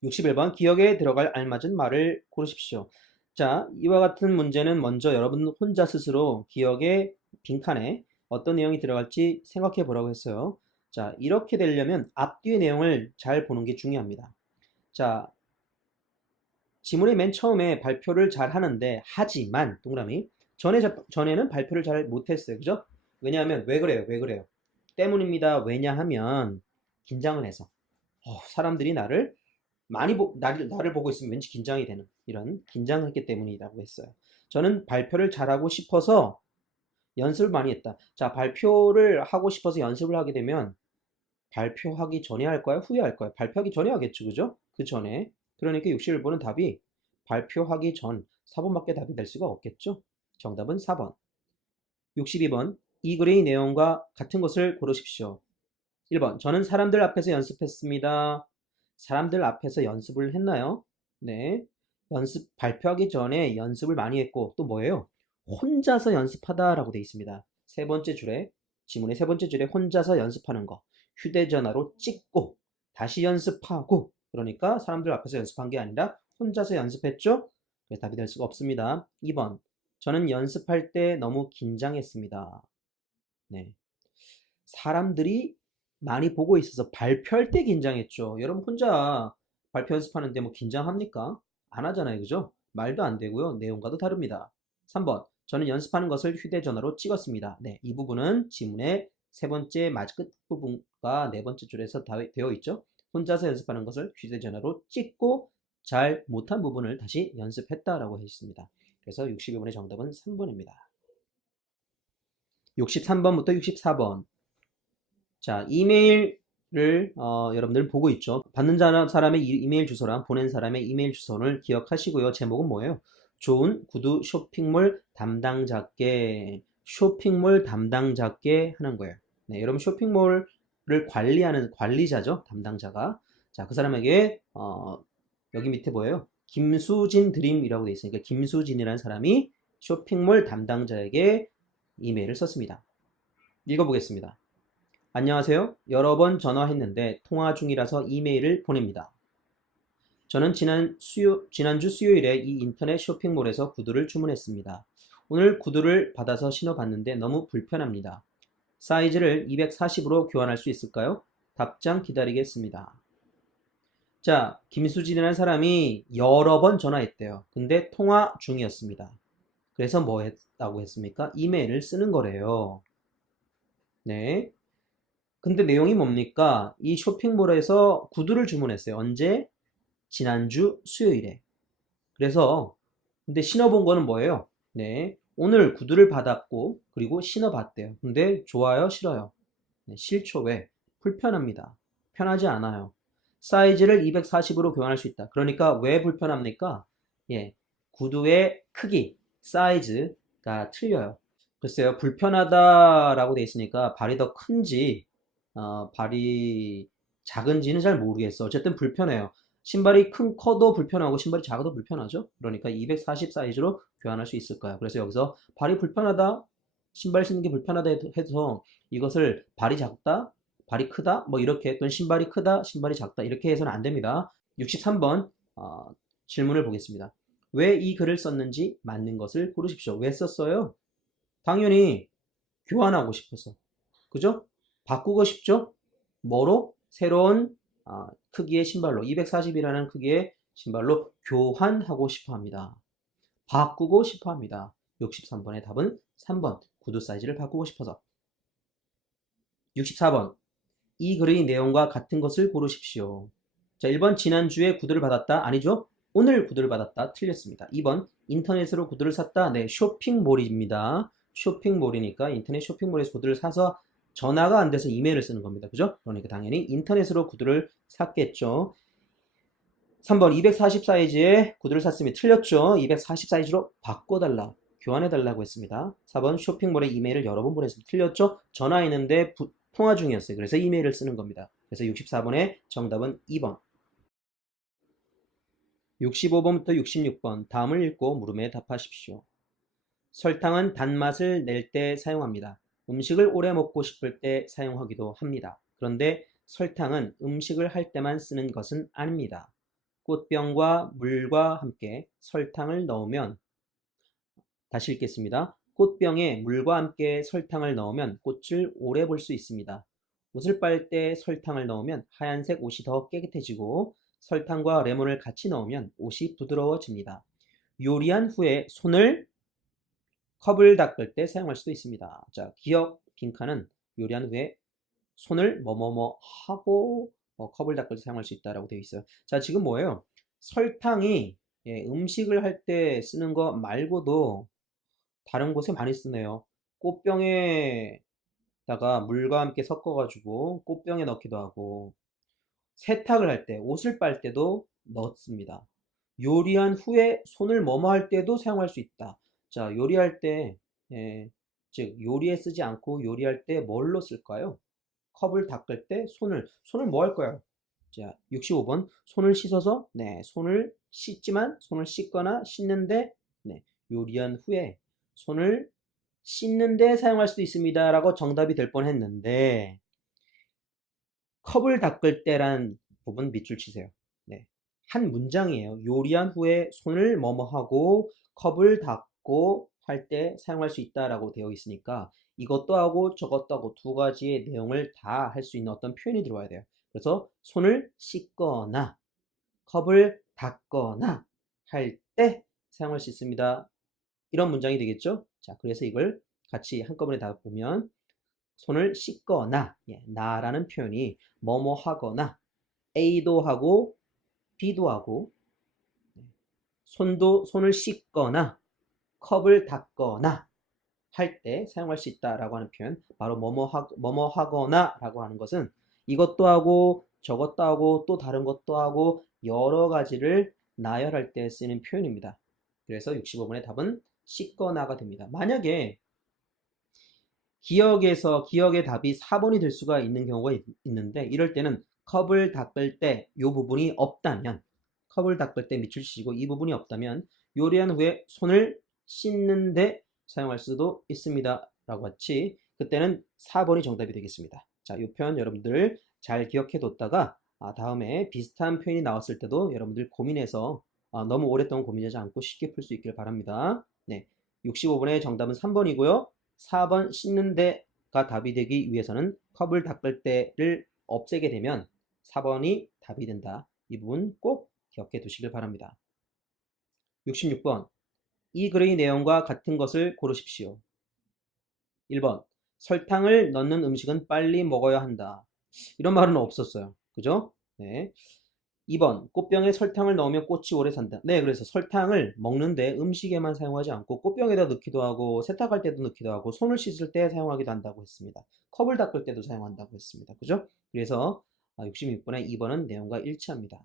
61번 기억에 들어갈 알맞은 말을 고르십시오. 자, 이와 같은 문제는 먼저 여러분 혼자 스스로 기억의 빈칸에 어떤 내용이 들어갈지 생각해 보라고 했어요. 자, 이렇게 되려면 앞뒤의 내용을 잘 보는 게 중요합니다. 자, 지문의 맨 처음에 발표를 잘 하는데 하지만 동그라미 전에는 발표를 잘 못했어요. 그죠? 왜냐하면 왜 그래요? 때문입니다. 왜냐하면 긴장을 해서 사람들이 나를 나를 보고 있으면 왠지 긴장이 되는 이런 긴장했기 때문이라고 했어요. 저는 발표를 잘하고 싶어서 연습을 많이 했다. 자, 발표를 하고 싶어서 연습을 하게 되면 발표하기 전에 할까요? 후에 할까요? 발표하기 전에 하겠죠. 그죠? 그 전에. 그러니까 61번은 답이 발표하기 전 4번밖에 답이 될 수가 없겠죠? 정답은 4번. 62번 이 글의 내용과 같은 것을 고르십시오. 1번 저는 사람들 앞에서 연습했습니다. 사람들 앞에서 연습을 했나요? 네. 발표하기 전에 연습을 많이 했고 또 뭐예요? 혼자서 연습하다 라고 되어 있습니다. 세 번째 줄에 지문의 세 번째 줄에 혼자서 연습하는 거 휴대전화로 찍고 다시 연습하고 그러니까 사람들 앞에서 연습한 게 아니라 혼자서 연습했죠? 그래서 답이 될 수가 없습니다. 2번 저는 연습할 때 너무 긴장했습니다. 네. 사람들이 많이 보고 있어서 발표할 때 긴장했죠. 여러분 혼자 발표 연습하는데 뭐 긴장합니까? 안 하잖아요. 그죠? 말도 안 되고요. 내용과도 다릅니다. 3번 저는 연습하는 것을 휴대전화로 찍었습니다. 네, 이 부분은 지문의 세 번째 마지막 부분과 네 번째 줄에서 되어 있죠. 혼자서 연습하는 것을 휴대전화로 찍고 잘 못한 부분을 다시 연습했다라고 했습니다. 그래서 62번의 정답은 3번입니다. 63번부터 64번. 자, 이메일을 여러분들 보고 있죠. 받는 사람의 이메일 주소랑 보낸 사람의 이메일 주소를 기억하시고요. 제목은 뭐예요? 좋은 구두 쇼핑몰 담당자께 하는 거예요. 네, 여러분 쇼핑몰을 관리하는 관리자죠. 담당자가. 자, 그 사람에게 여기 밑에 뭐예요? 김수진 드림이라고 되어 있으니까 김수진이라는 사람이 쇼핑몰 담당자에게 이메일을 썼습니다. 읽어보겠습니다. 안녕하세요. 여러 번 전화했는데 통화 중이라서 이메일을 보냅니다. 저는 지난주 수요일에 이 인터넷 쇼핑몰에서 구두를 주문했습니다. 오늘 구두를 받아서 신어봤는데 너무 불편합니다. 사이즈를 240으로 교환할 수 있을까요? 답장 기다리겠습니다. 자, 김수진이라는 사람이 여러 번 전화했대요. 근데 통화 중이었습니다. 그래서 뭐 했다고 했습니까? 이메일을 쓰는 거래요. 네. 근데 내용이 뭡니까? 이 쇼핑몰에서 구두를 주문했어요. 언제? 지난주 수요일에. 그래서 근데 신어본 거는 뭐예요? 네. 오늘 구두를 받았고 그리고 신어봤대요. 근데 좋아요? 싫어요? 네, 싫죠. 왜? 불편합니다. 편하지 않아요. 사이즈를 240으로 교환할 수 있다. 그러니까 왜 불편합니까? 예. 구두의 크기, 사이즈가 틀려요. 글쎄요. 불편하다라고 돼 있으니까 발이 더 큰지 발이 작은지는 잘 모르겠어. 어쨌든 불편해요. 신발이 커도 불편하고 신발이 작아도 불편하죠. 그러니까 240 사이즈로 교환할 수 있을까요? 그래서 여기서 발이 불편하다, 신발 신는 게 불편하다 해서 이것을 발이 작다, 발이 크다, 뭐 이렇게 또는 신발이 크다, 신발이 작다 이렇게 해서는 안 됩니다. 63번 질문을 보겠습니다. 왜 이 글을 썼는지 맞는 것을 고르십시오. 왜 썼어요? 당연히 교환하고 싶어서. 그죠? 바꾸고 싶죠? 뭐로? 새로운 크기의 신발로 240이라는 크기의 신발로 교환하고 싶어 합니다. 바꾸고 싶어 합니다. 63번의 답은 3번 구두 사이즈를 바꾸고 싶어서. 64번 이 글의 내용과 같은 것을 고르십시오. 자, 1번 지난주에 구두를 받았다. 아니죠? 오늘 구두를 받았다. 틀렸습니다. 2번 인터넷으로 구두를 샀다. 네, 쇼핑몰입니다. 쇼핑몰이니까 인터넷 쇼핑몰에서 구두를 사서 전화가 안 돼서 이메일을 쓰는 겁니다. 그죠? 그러니까 당연히 인터넷으로 구두를 샀겠죠. 3번 240 사이즈의 구두를 샀으면 틀렸죠. 240 사이즈로 바꿔달라. 교환해달라고 했습니다. 4번 쇼핑몰에 이메일을 여러 번 보냈으면 틀렸죠. 전화했는데 통화 중이었어요. 그래서 이메일을 쓰는 겁니다. 그래서 64번의 정답은 2번. 65번부터 66번 다음을 읽고 물음에 답하십시오. 설탕은 단맛을 낼 때 사용합니다. 음식을 오래 먹고 싶을 때 사용하기도 합니다. 그런데 설탕은 음식을 할 때만 쓰는 것은 아닙니다. 꽃병과 물과 함께 설탕을 넣으면, 다시 읽겠습니다. 꽃병에 물과 함께 설탕을 넣으면 꽃을 오래 볼 수 있습니다. 옷을 빨 때 설탕을 넣으면 하얀색 옷이 더 깨끗해지고 설탕과 레몬을 같이 넣으면 옷이 부드러워집니다. 요리한 후에 컵을 닦을 때 사용할 수도 있습니다. 자, 기억 빈칸은 요리한 후에 손을 뭐뭐뭐 하고 컵을 닦을 때 사용할 수 있다라고 되어 있어요. 자, 지금 뭐예요? 설탕이 음식을 할 때 쓰는 거 말고도 다른 곳에 많이 쓰네요. 꽃병에다가 물과 함께 섞어가지고 꽃병에 넣기도 하고 세탁을 할 때, 옷을 빨 때도 넣습니다. 요리한 후에 손을 뭐뭐 할 때도 사용할 수 있다. 자, 요리할 때, 즉 요리에 쓰지 않고 요리할 때 뭘로 쓸까요? 컵을 닦을 때 손을 뭐 할 거예요? 자, 65번 손을 씻어서 손을 씻지만 손을 씻거나 씻는데 요리한 후에 손을 씻는데 사용할 수도 있습니다 라고 정답이 될 뻔했는데 컵을 닦을 때란 부분 밑줄 치세요. 한 문장이에요. 요리한 후에 손을 뭐뭐 하고 컵을 닦고 할 때 사용할 수 있다라고 되어 있으니까 이것도 하고 저것도 하고 두 가지의 내용을 다 할 수 있는 어떤 표현이 들어와야 돼요. 그래서 손을 씻거나 컵을 닦거나 할 때 사용할 수 있습니다. 이런 문장이 되겠죠? 자, 그래서 이걸 같이 한꺼번에 다 보면 손을 씻거나 나라는 표현이 뭐뭐 하거나 A도 하고 B도 하고 손을 씻거나 컵을 닦거나 할 때 사용할 수 있다라고 하는 표현, 바로 뭐뭐 하거나 라고 하는 것은 이것도 하고 저것도 하고 또 다른 것도 하고 여러 가지를 나열할 때 쓰는 표현입니다. 그래서 65번의 답은 씻거나가 됩니다. 만약에 기억의 답이 4번이 될 수가 있는 경우가 있는데 이럴 때는 컵을 닦을 때 이 부분이 없다면 컵을 닦을 때 밑줄 치시고 이 부분이 없다면 요리한 후에 손을 씻는데 사용할 수도 있습니다 라고 같이 그때는 4번이 정답이 되겠습니다. 자, 이 표현 여러분들 잘 기억해 뒀다가 다음에 비슷한 표현이 나왔을 때도 여러분들 고민해서 너무 오랫동안 고민하지 않고 쉽게 풀 수 있길 바랍니다. 65번의 정답은 3번이고요. 4번 씻는 데가 답이 되기 위해서는 컵을 닦을 때를 없애게 되면 4번이 답이 된다. 이 부분 꼭 기억해 두시길 바랍니다. 66번 이 글의 내용과 같은 것을 고르십시오. 1번 설탕을 넣는 음식은 빨리 먹어야 한다. 이런 말은 없었어요. 그죠? 2번 꽃병에 설탕을 넣으면 꽃이 오래 산다. 그래서 설탕을 먹는데 음식에만 사용하지 않고 꽃병에다 넣기도 하고 세탁할 때도 넣기도 하고 손을 씻을 때 사용하기도 한다고 했습니다. 컵을 닦을 때도 사용한다고 했습니다. 그죠? 그래서 66번의 2번은 내용과 일치합니다.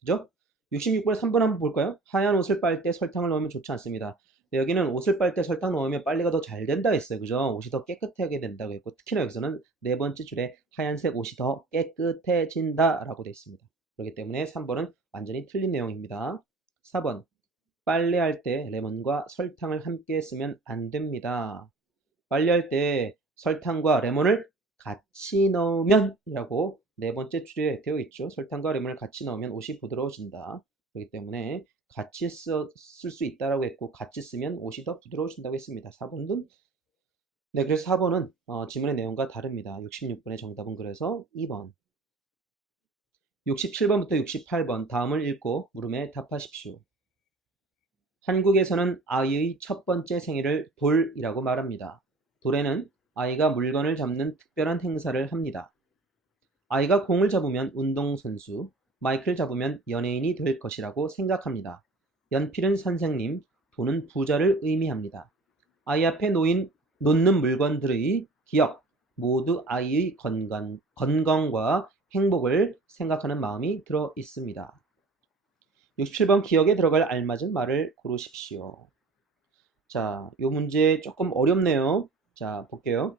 그죠? 66번에 3번 한번 볼까요? 하얀 옷을 빨 때 설탕을 넣으면 좋지 않습니다. 여기는 옷을 빨 때 설탕 넣으면 빨래가 더 잘 된다 했어요. 그죠? 옷이 더 깨끗하게 된다고 했고 특히나 여기서는 네 번째 줄에 하얀색 옷이 더 깨끗해진다 라고 되어 있습니다. 그렇기 때문에 3번은 완전히 틀린 내용입니다. 4번 빨래할 때 레몬과 설탕을 함께 쓰면 안 됩니다. 빨래할 때 설탕과 레몬을 같이 넣으면 이라고 네 번째 줄에 되어 있죠. 설탕과 레몬을 같이 넣으면 옷이 부드러워진다. 그렇기 때문에 같이 쓸 수 있다라고 했고 같이 쓰면 옷이 더 부드러워진다고 했습니다. 4번은 그래서 4번은 지문의 내용과 다릅니다. 66번의 정답은 그래서 2번. 67번부터 68번 다음을 읽고 물음에 답하십시오. 한국에서는 아이의 첫 번째 생일을 돌이라고 말합니다. 돌에는 아이가 물건을 잡는 특별한 행사를 합니다. 아이가 공을 잡으면 운동선수, 마이크를 잡으면 연예인이 될 것이라고 생각합니다. 연필은 선생님, 돈은 부자를 의미합니다. 아이 앞에 놓는 물건들의 기억, 모두 아이의 건강과 행복을 생각하는 마음이 들어 있습니다. 67번 기억에 들어갈 알맞은 말을 고르십시오. 자, 요 문제 조금 어렵네요. 자, 볼게요.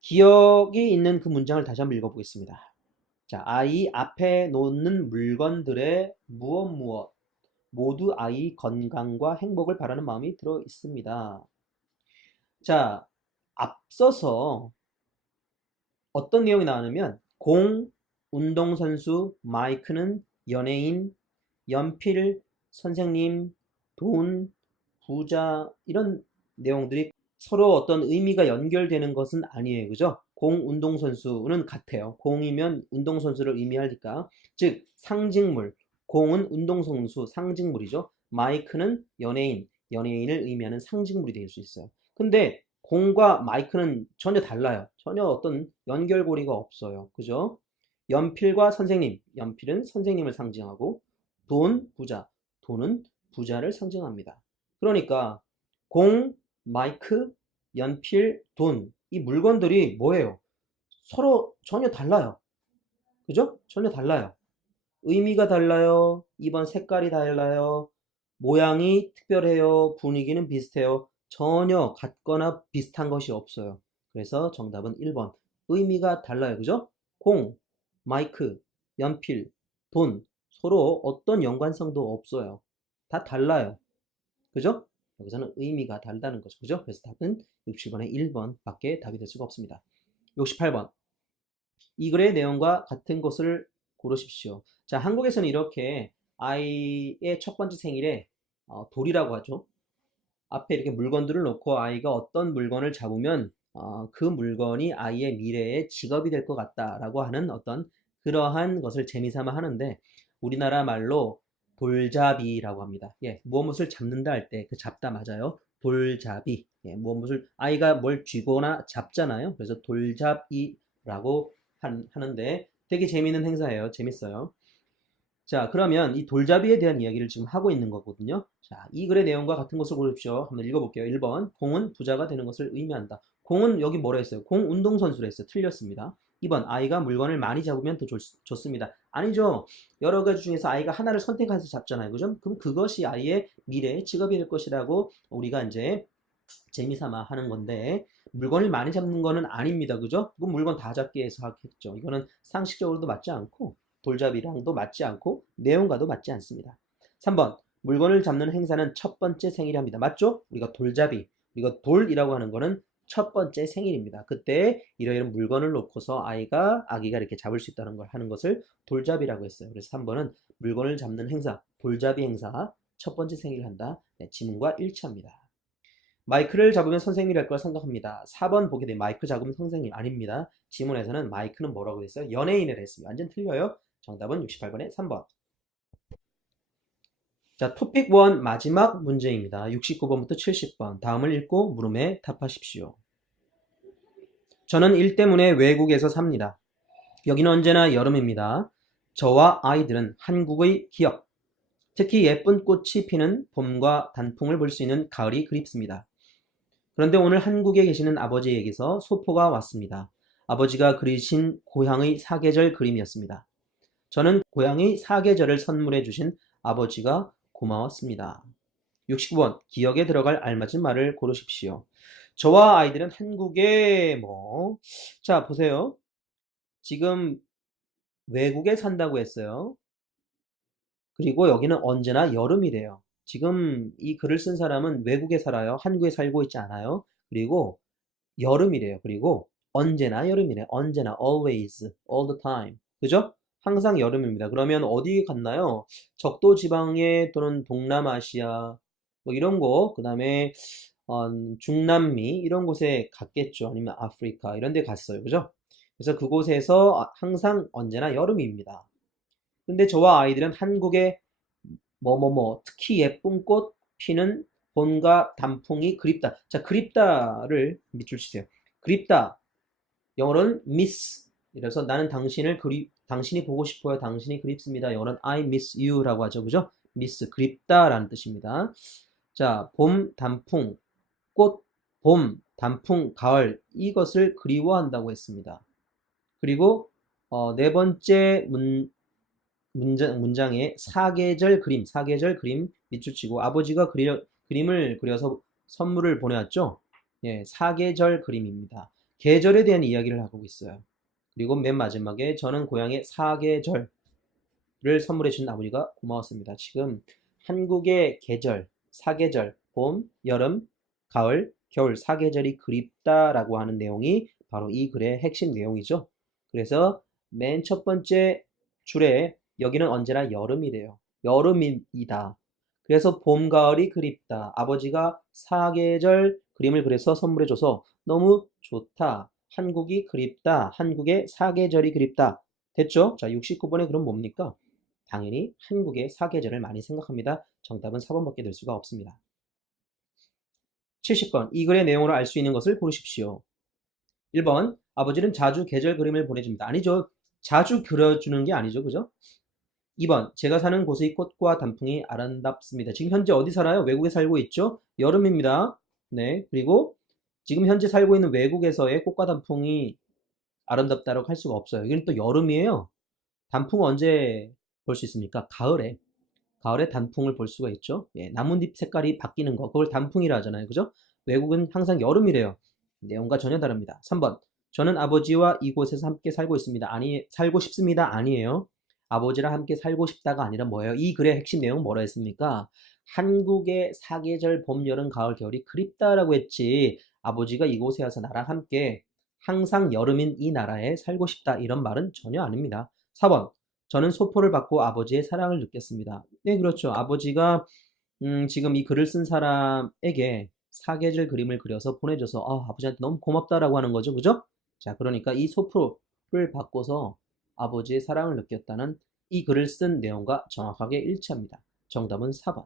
기억이 있는 그 문장을 다시 한번 읽어보겠습니다. 자, 아이 앞에 놓는 물건들의 무엇 모두 아이 건강과 행복을 바라는 마음이 들어 있습니다. 자, 앞서서 어떤 내용이 나오냐면 공, 운동선수, 마이크는 연예인, 연필, 선생님, 돈, 부자 이런 내용들이 서로 어떤 의미가 연결되는 것은 아니에요. 그죠? 공, 운동선수는 같아요. 공이면 운동선수를 의미하니까. 즉, 상징물. 공은 운동선수, 상징물이죠. 마이크는 연예인, 연예인을 의미하는 상징물이 될 수 있어요. 근데 공과 마이크는 전혀 달라요. 전혀 어떤 연결고리가 없어요. 그죠? 연필과 선생님, 연필은 선생님을 상징하고 돈, 부자, 돈은 부자를 상징합니다. 그러니까 공, 마이크, 연필, 돈, 이 물건들이 뭐예요? 서로 전혀 달라요. 그죠? 전혀 달라요. 의미가 달라요. 2번 색깔이 달라요. 모양이 특별해요. 분위기는 비슷해요. 전혀 같거나 비슷한 것이 없어요. 그래서 정답은 1번. 의미가 달라요. 그죠? 공, 마이크, 연필, 돈 서로 어떤 연관성도 없어요. 다 달라요. 그죠? 여기서는 의미가 다르다는 거죠. 그죠? 그래서 답은 67번의 1번 밖에 답이 될 수가 없습니다. 68번. 이 글의 내용과 같은 것을 고르십시오. 자, 한국에서는 이렇게 아이의 첫 번째 생일에 돌이라고 하죠. 앞에 이렇게 물건들을 놓고 아이가 어떤 물건을 잡으면 그 물건이 아이의 미래의 직업이 될 것 같다라고 하는 어떤 그러한 것을 재미삼아 하는데 우리나라 말로 돌잡이라고 합니다. 예, 무엇을 잡는다 할 때 그 잡다 맞아요. 돌잡이. 예, 무엇을 아이가 뭘 쥐거나 잡잖아요. 그래서 돌잡이라고 하는데 되게 재미있는 행사예요. 재밌어요. 자, 그러면 이 돌잡이에 대한 이야기를 지금 하고 있는 거거든요. 자, 이 글의 내용과 같은 것을 고르십시오. 한번 읽어볼게요. 1번, 공은 부자가 되는 것을 의미한다. 공은 여기 뭐라 했어요? 공 운동선수라 했어요. 틀렸습니다. 2번, 아이가 물건을 많이 잡으면 더 좋습니다. 아니죠. 여러 가지 중에서 아이가 하나를 선택해서 잡잖아요. 그죠? 그럼 그것이 아이의 미래의 직업이 될 것이라고 우리가 이제 재미삼아 하는 건데, 물건을 많이 잡는 거는 아닙니다. 그죠? 그럼 물건 다 잡기 위해서 하겠죠. 이거는 상식적으로도 맞지 않고, 돌잡이랑도 맞지 않고, 내용과도 맞지 않습니다. 3번, 물건을 잡는 행사는 첫 번째 생일입니다. 맞죠? 우리가 돌잡이, 우리가 돌이라고 하는 거는 첫 번째 생일입니다. 그때 이러이런 물건을 놓고서 아기가 이렇게 잡을 수 있다는 걸 하는 것을 돌잡이라고 했어요. 그래서 3번은 물건을 잡는 행사, 돌잡이 행사, 첫 번째 생일을 한다. 네, 지문과 일치합니다. 마이크를 잡으면 선생님이 될 걸 생각합니다. 4번 보게 되면 마이크 잡으면 선생님 아닙니다. 지문에서는 마이크는 뭐라고 했어요? 연예인을 했습니다. 완전 틀려요. 정답은 68번의 3번. 자, 토픽 1 마지막 문제입니다. 69번부터 70번. 다음을 읽고 물음에 답하십시오. 저는 일 때문에 외국에서 삽니다. 여기는 언제나 여름입니다. 저와 아이들은 한국의 기억, 특히 예쁜 꽃이 피는 봄과 단풍을 볼 수 있는 가을이 그립습니다. 그런데 오늘 한국에 계시는 아버지에게서 소포가 왔습니다. 아버지가 그리신 고향의 사계절 그림이었습니다. 저는 고향의 사계절을 선물해 주신 아버지가 고마웠습니다. 69번 기억에 들어갈 알맞은 말을 고르십시오. 저와 아이들은 한국에 자 보세요. 지금 외국에 산다고 했어요. 그리고 여기는 언제나 여름이래요. 지금 이 글을 쓴 사람은 외국에 살아요. 한국에 살고 있지 않아요. 그리고 여름이래요. 그리고 언제나 여름이래. 언제나 always, all the time. 그죠? 항상 여름입니다. 그러면 어디 갔나요? 적도 지방에 또는 동남아시아 뭐 이런 거, 그다음에 중남미 이런 곳에 갔겠죠. 아니면 아프리카 이런 데 갔어요. 그죠? 그래서 그곳에서 항상 언제나 여름입니다. 근데 저와 아이들은 한국의 특히 예쁜 꽃 피는 봄과 단풍이 그립다. 자, 그립다를 밑줄 치세요. 그립다. 영어로는 miss. 이래서 나는 당신이 보고 싶어요. 당신이 그립습니다. 영어로는 I miss you라고 하죠. 그죠? miss, 그립다라는 뜻입니다. 자, 봄, 단풍, 꽃, 봄, 단풍, 가을 이것을 그리워한다고 했습니다. 그리고 네 번째 문장에 사계절 그림 밑줄 치고 아버지가 그림을 그려서 선물을 보내왔죠. 예, 사계절 그림입니다. 계절에 대한 이야기를 하고 있어요. 그리고 맨 마지막에 저는 고향의 사계절을 선물해 주신 아버지가 고마웠습니다. 지금 한국의 계절, 사계절, 봄, 여름, 가을, 겨울 사계절이 그립다라고 하는 내용이 바로 이 글의 핵심 내용이죠. 그래서 맨 첫 번째 줄에 여기는 언제나 여름이래요. 여름이다. 그래서 봄, 가을이 그립다. 아버지가 사계절 그림을 그려서 선물해줘서 너무 좋다. 한국이 그립다. 한국의 사계절이 그립다. 됐죠? 자, 69번에 그럼 뭡니까? 당연히 한국의 사계절을 많이 생각합니다. 정답은 4번밖에 될 수가 없습니다. 70번. 이 글의 내용으로 알 수 있는 것을 고르십시오. 1번. 아버지는 자주 계절 그림을 보내줍니다. 아니죠. 자주 그려주는 게 아니죠. 그죠? 2번. 제가 사는 곳의 꽃과 단풍이 아름답습니다. 지금 현재 어디 살아요? 외국에 살고 있죠? 여름입니다. 네. 그리고 지금 현재 살고 있는 외국에서의 꽃과 단풍이 아름답다고 할 수가 없어요. 여기는 또 여름이에요. 단풍 언제 볼 수 있습니까? 가을에. 가을에 단풍을 볼 수가 있죠. 예, 나뭇잎 색깔이 바뀌는 거. 그걸 단풍이라 하잖아요. 그죠? 외국은 항상 여름이래요. 내용과 전혀 다릅니다. 3번. 저는 아버지와 이곳에서 함께 살고 있습니다. 살고 싶습니다. 아니에요. 아버지랑 함께 살고 싶다가 아니라 뭐예요? 이 글의 핵심 내용은 뭐라 했습니까? 한국의 사계절 봄, 여름, 가을, 겨울이 그립다라고 했지. 아버지가 이곳에 와서 나랑 함께 항상 여름인 이 나라에 살고 싶다. 이런 말은 전혀 아닙니다. 4번. 저는 소포를 받고 아버지의 사랑을 느꼈습니다. 네, 그렇죠. 아버지가 지금 이 글을 쓴 사람에게 사계절 그림을 그려서 보내줘서 아버지한테 너무 고맙다라고 하는 거죠. 그죠? 자, 그러니까 이 소포를 받고서 아버지의 사랑을 느꼈다는 이 글을 쓴 내용과 정확하게 일치합니다. 정답은 4번.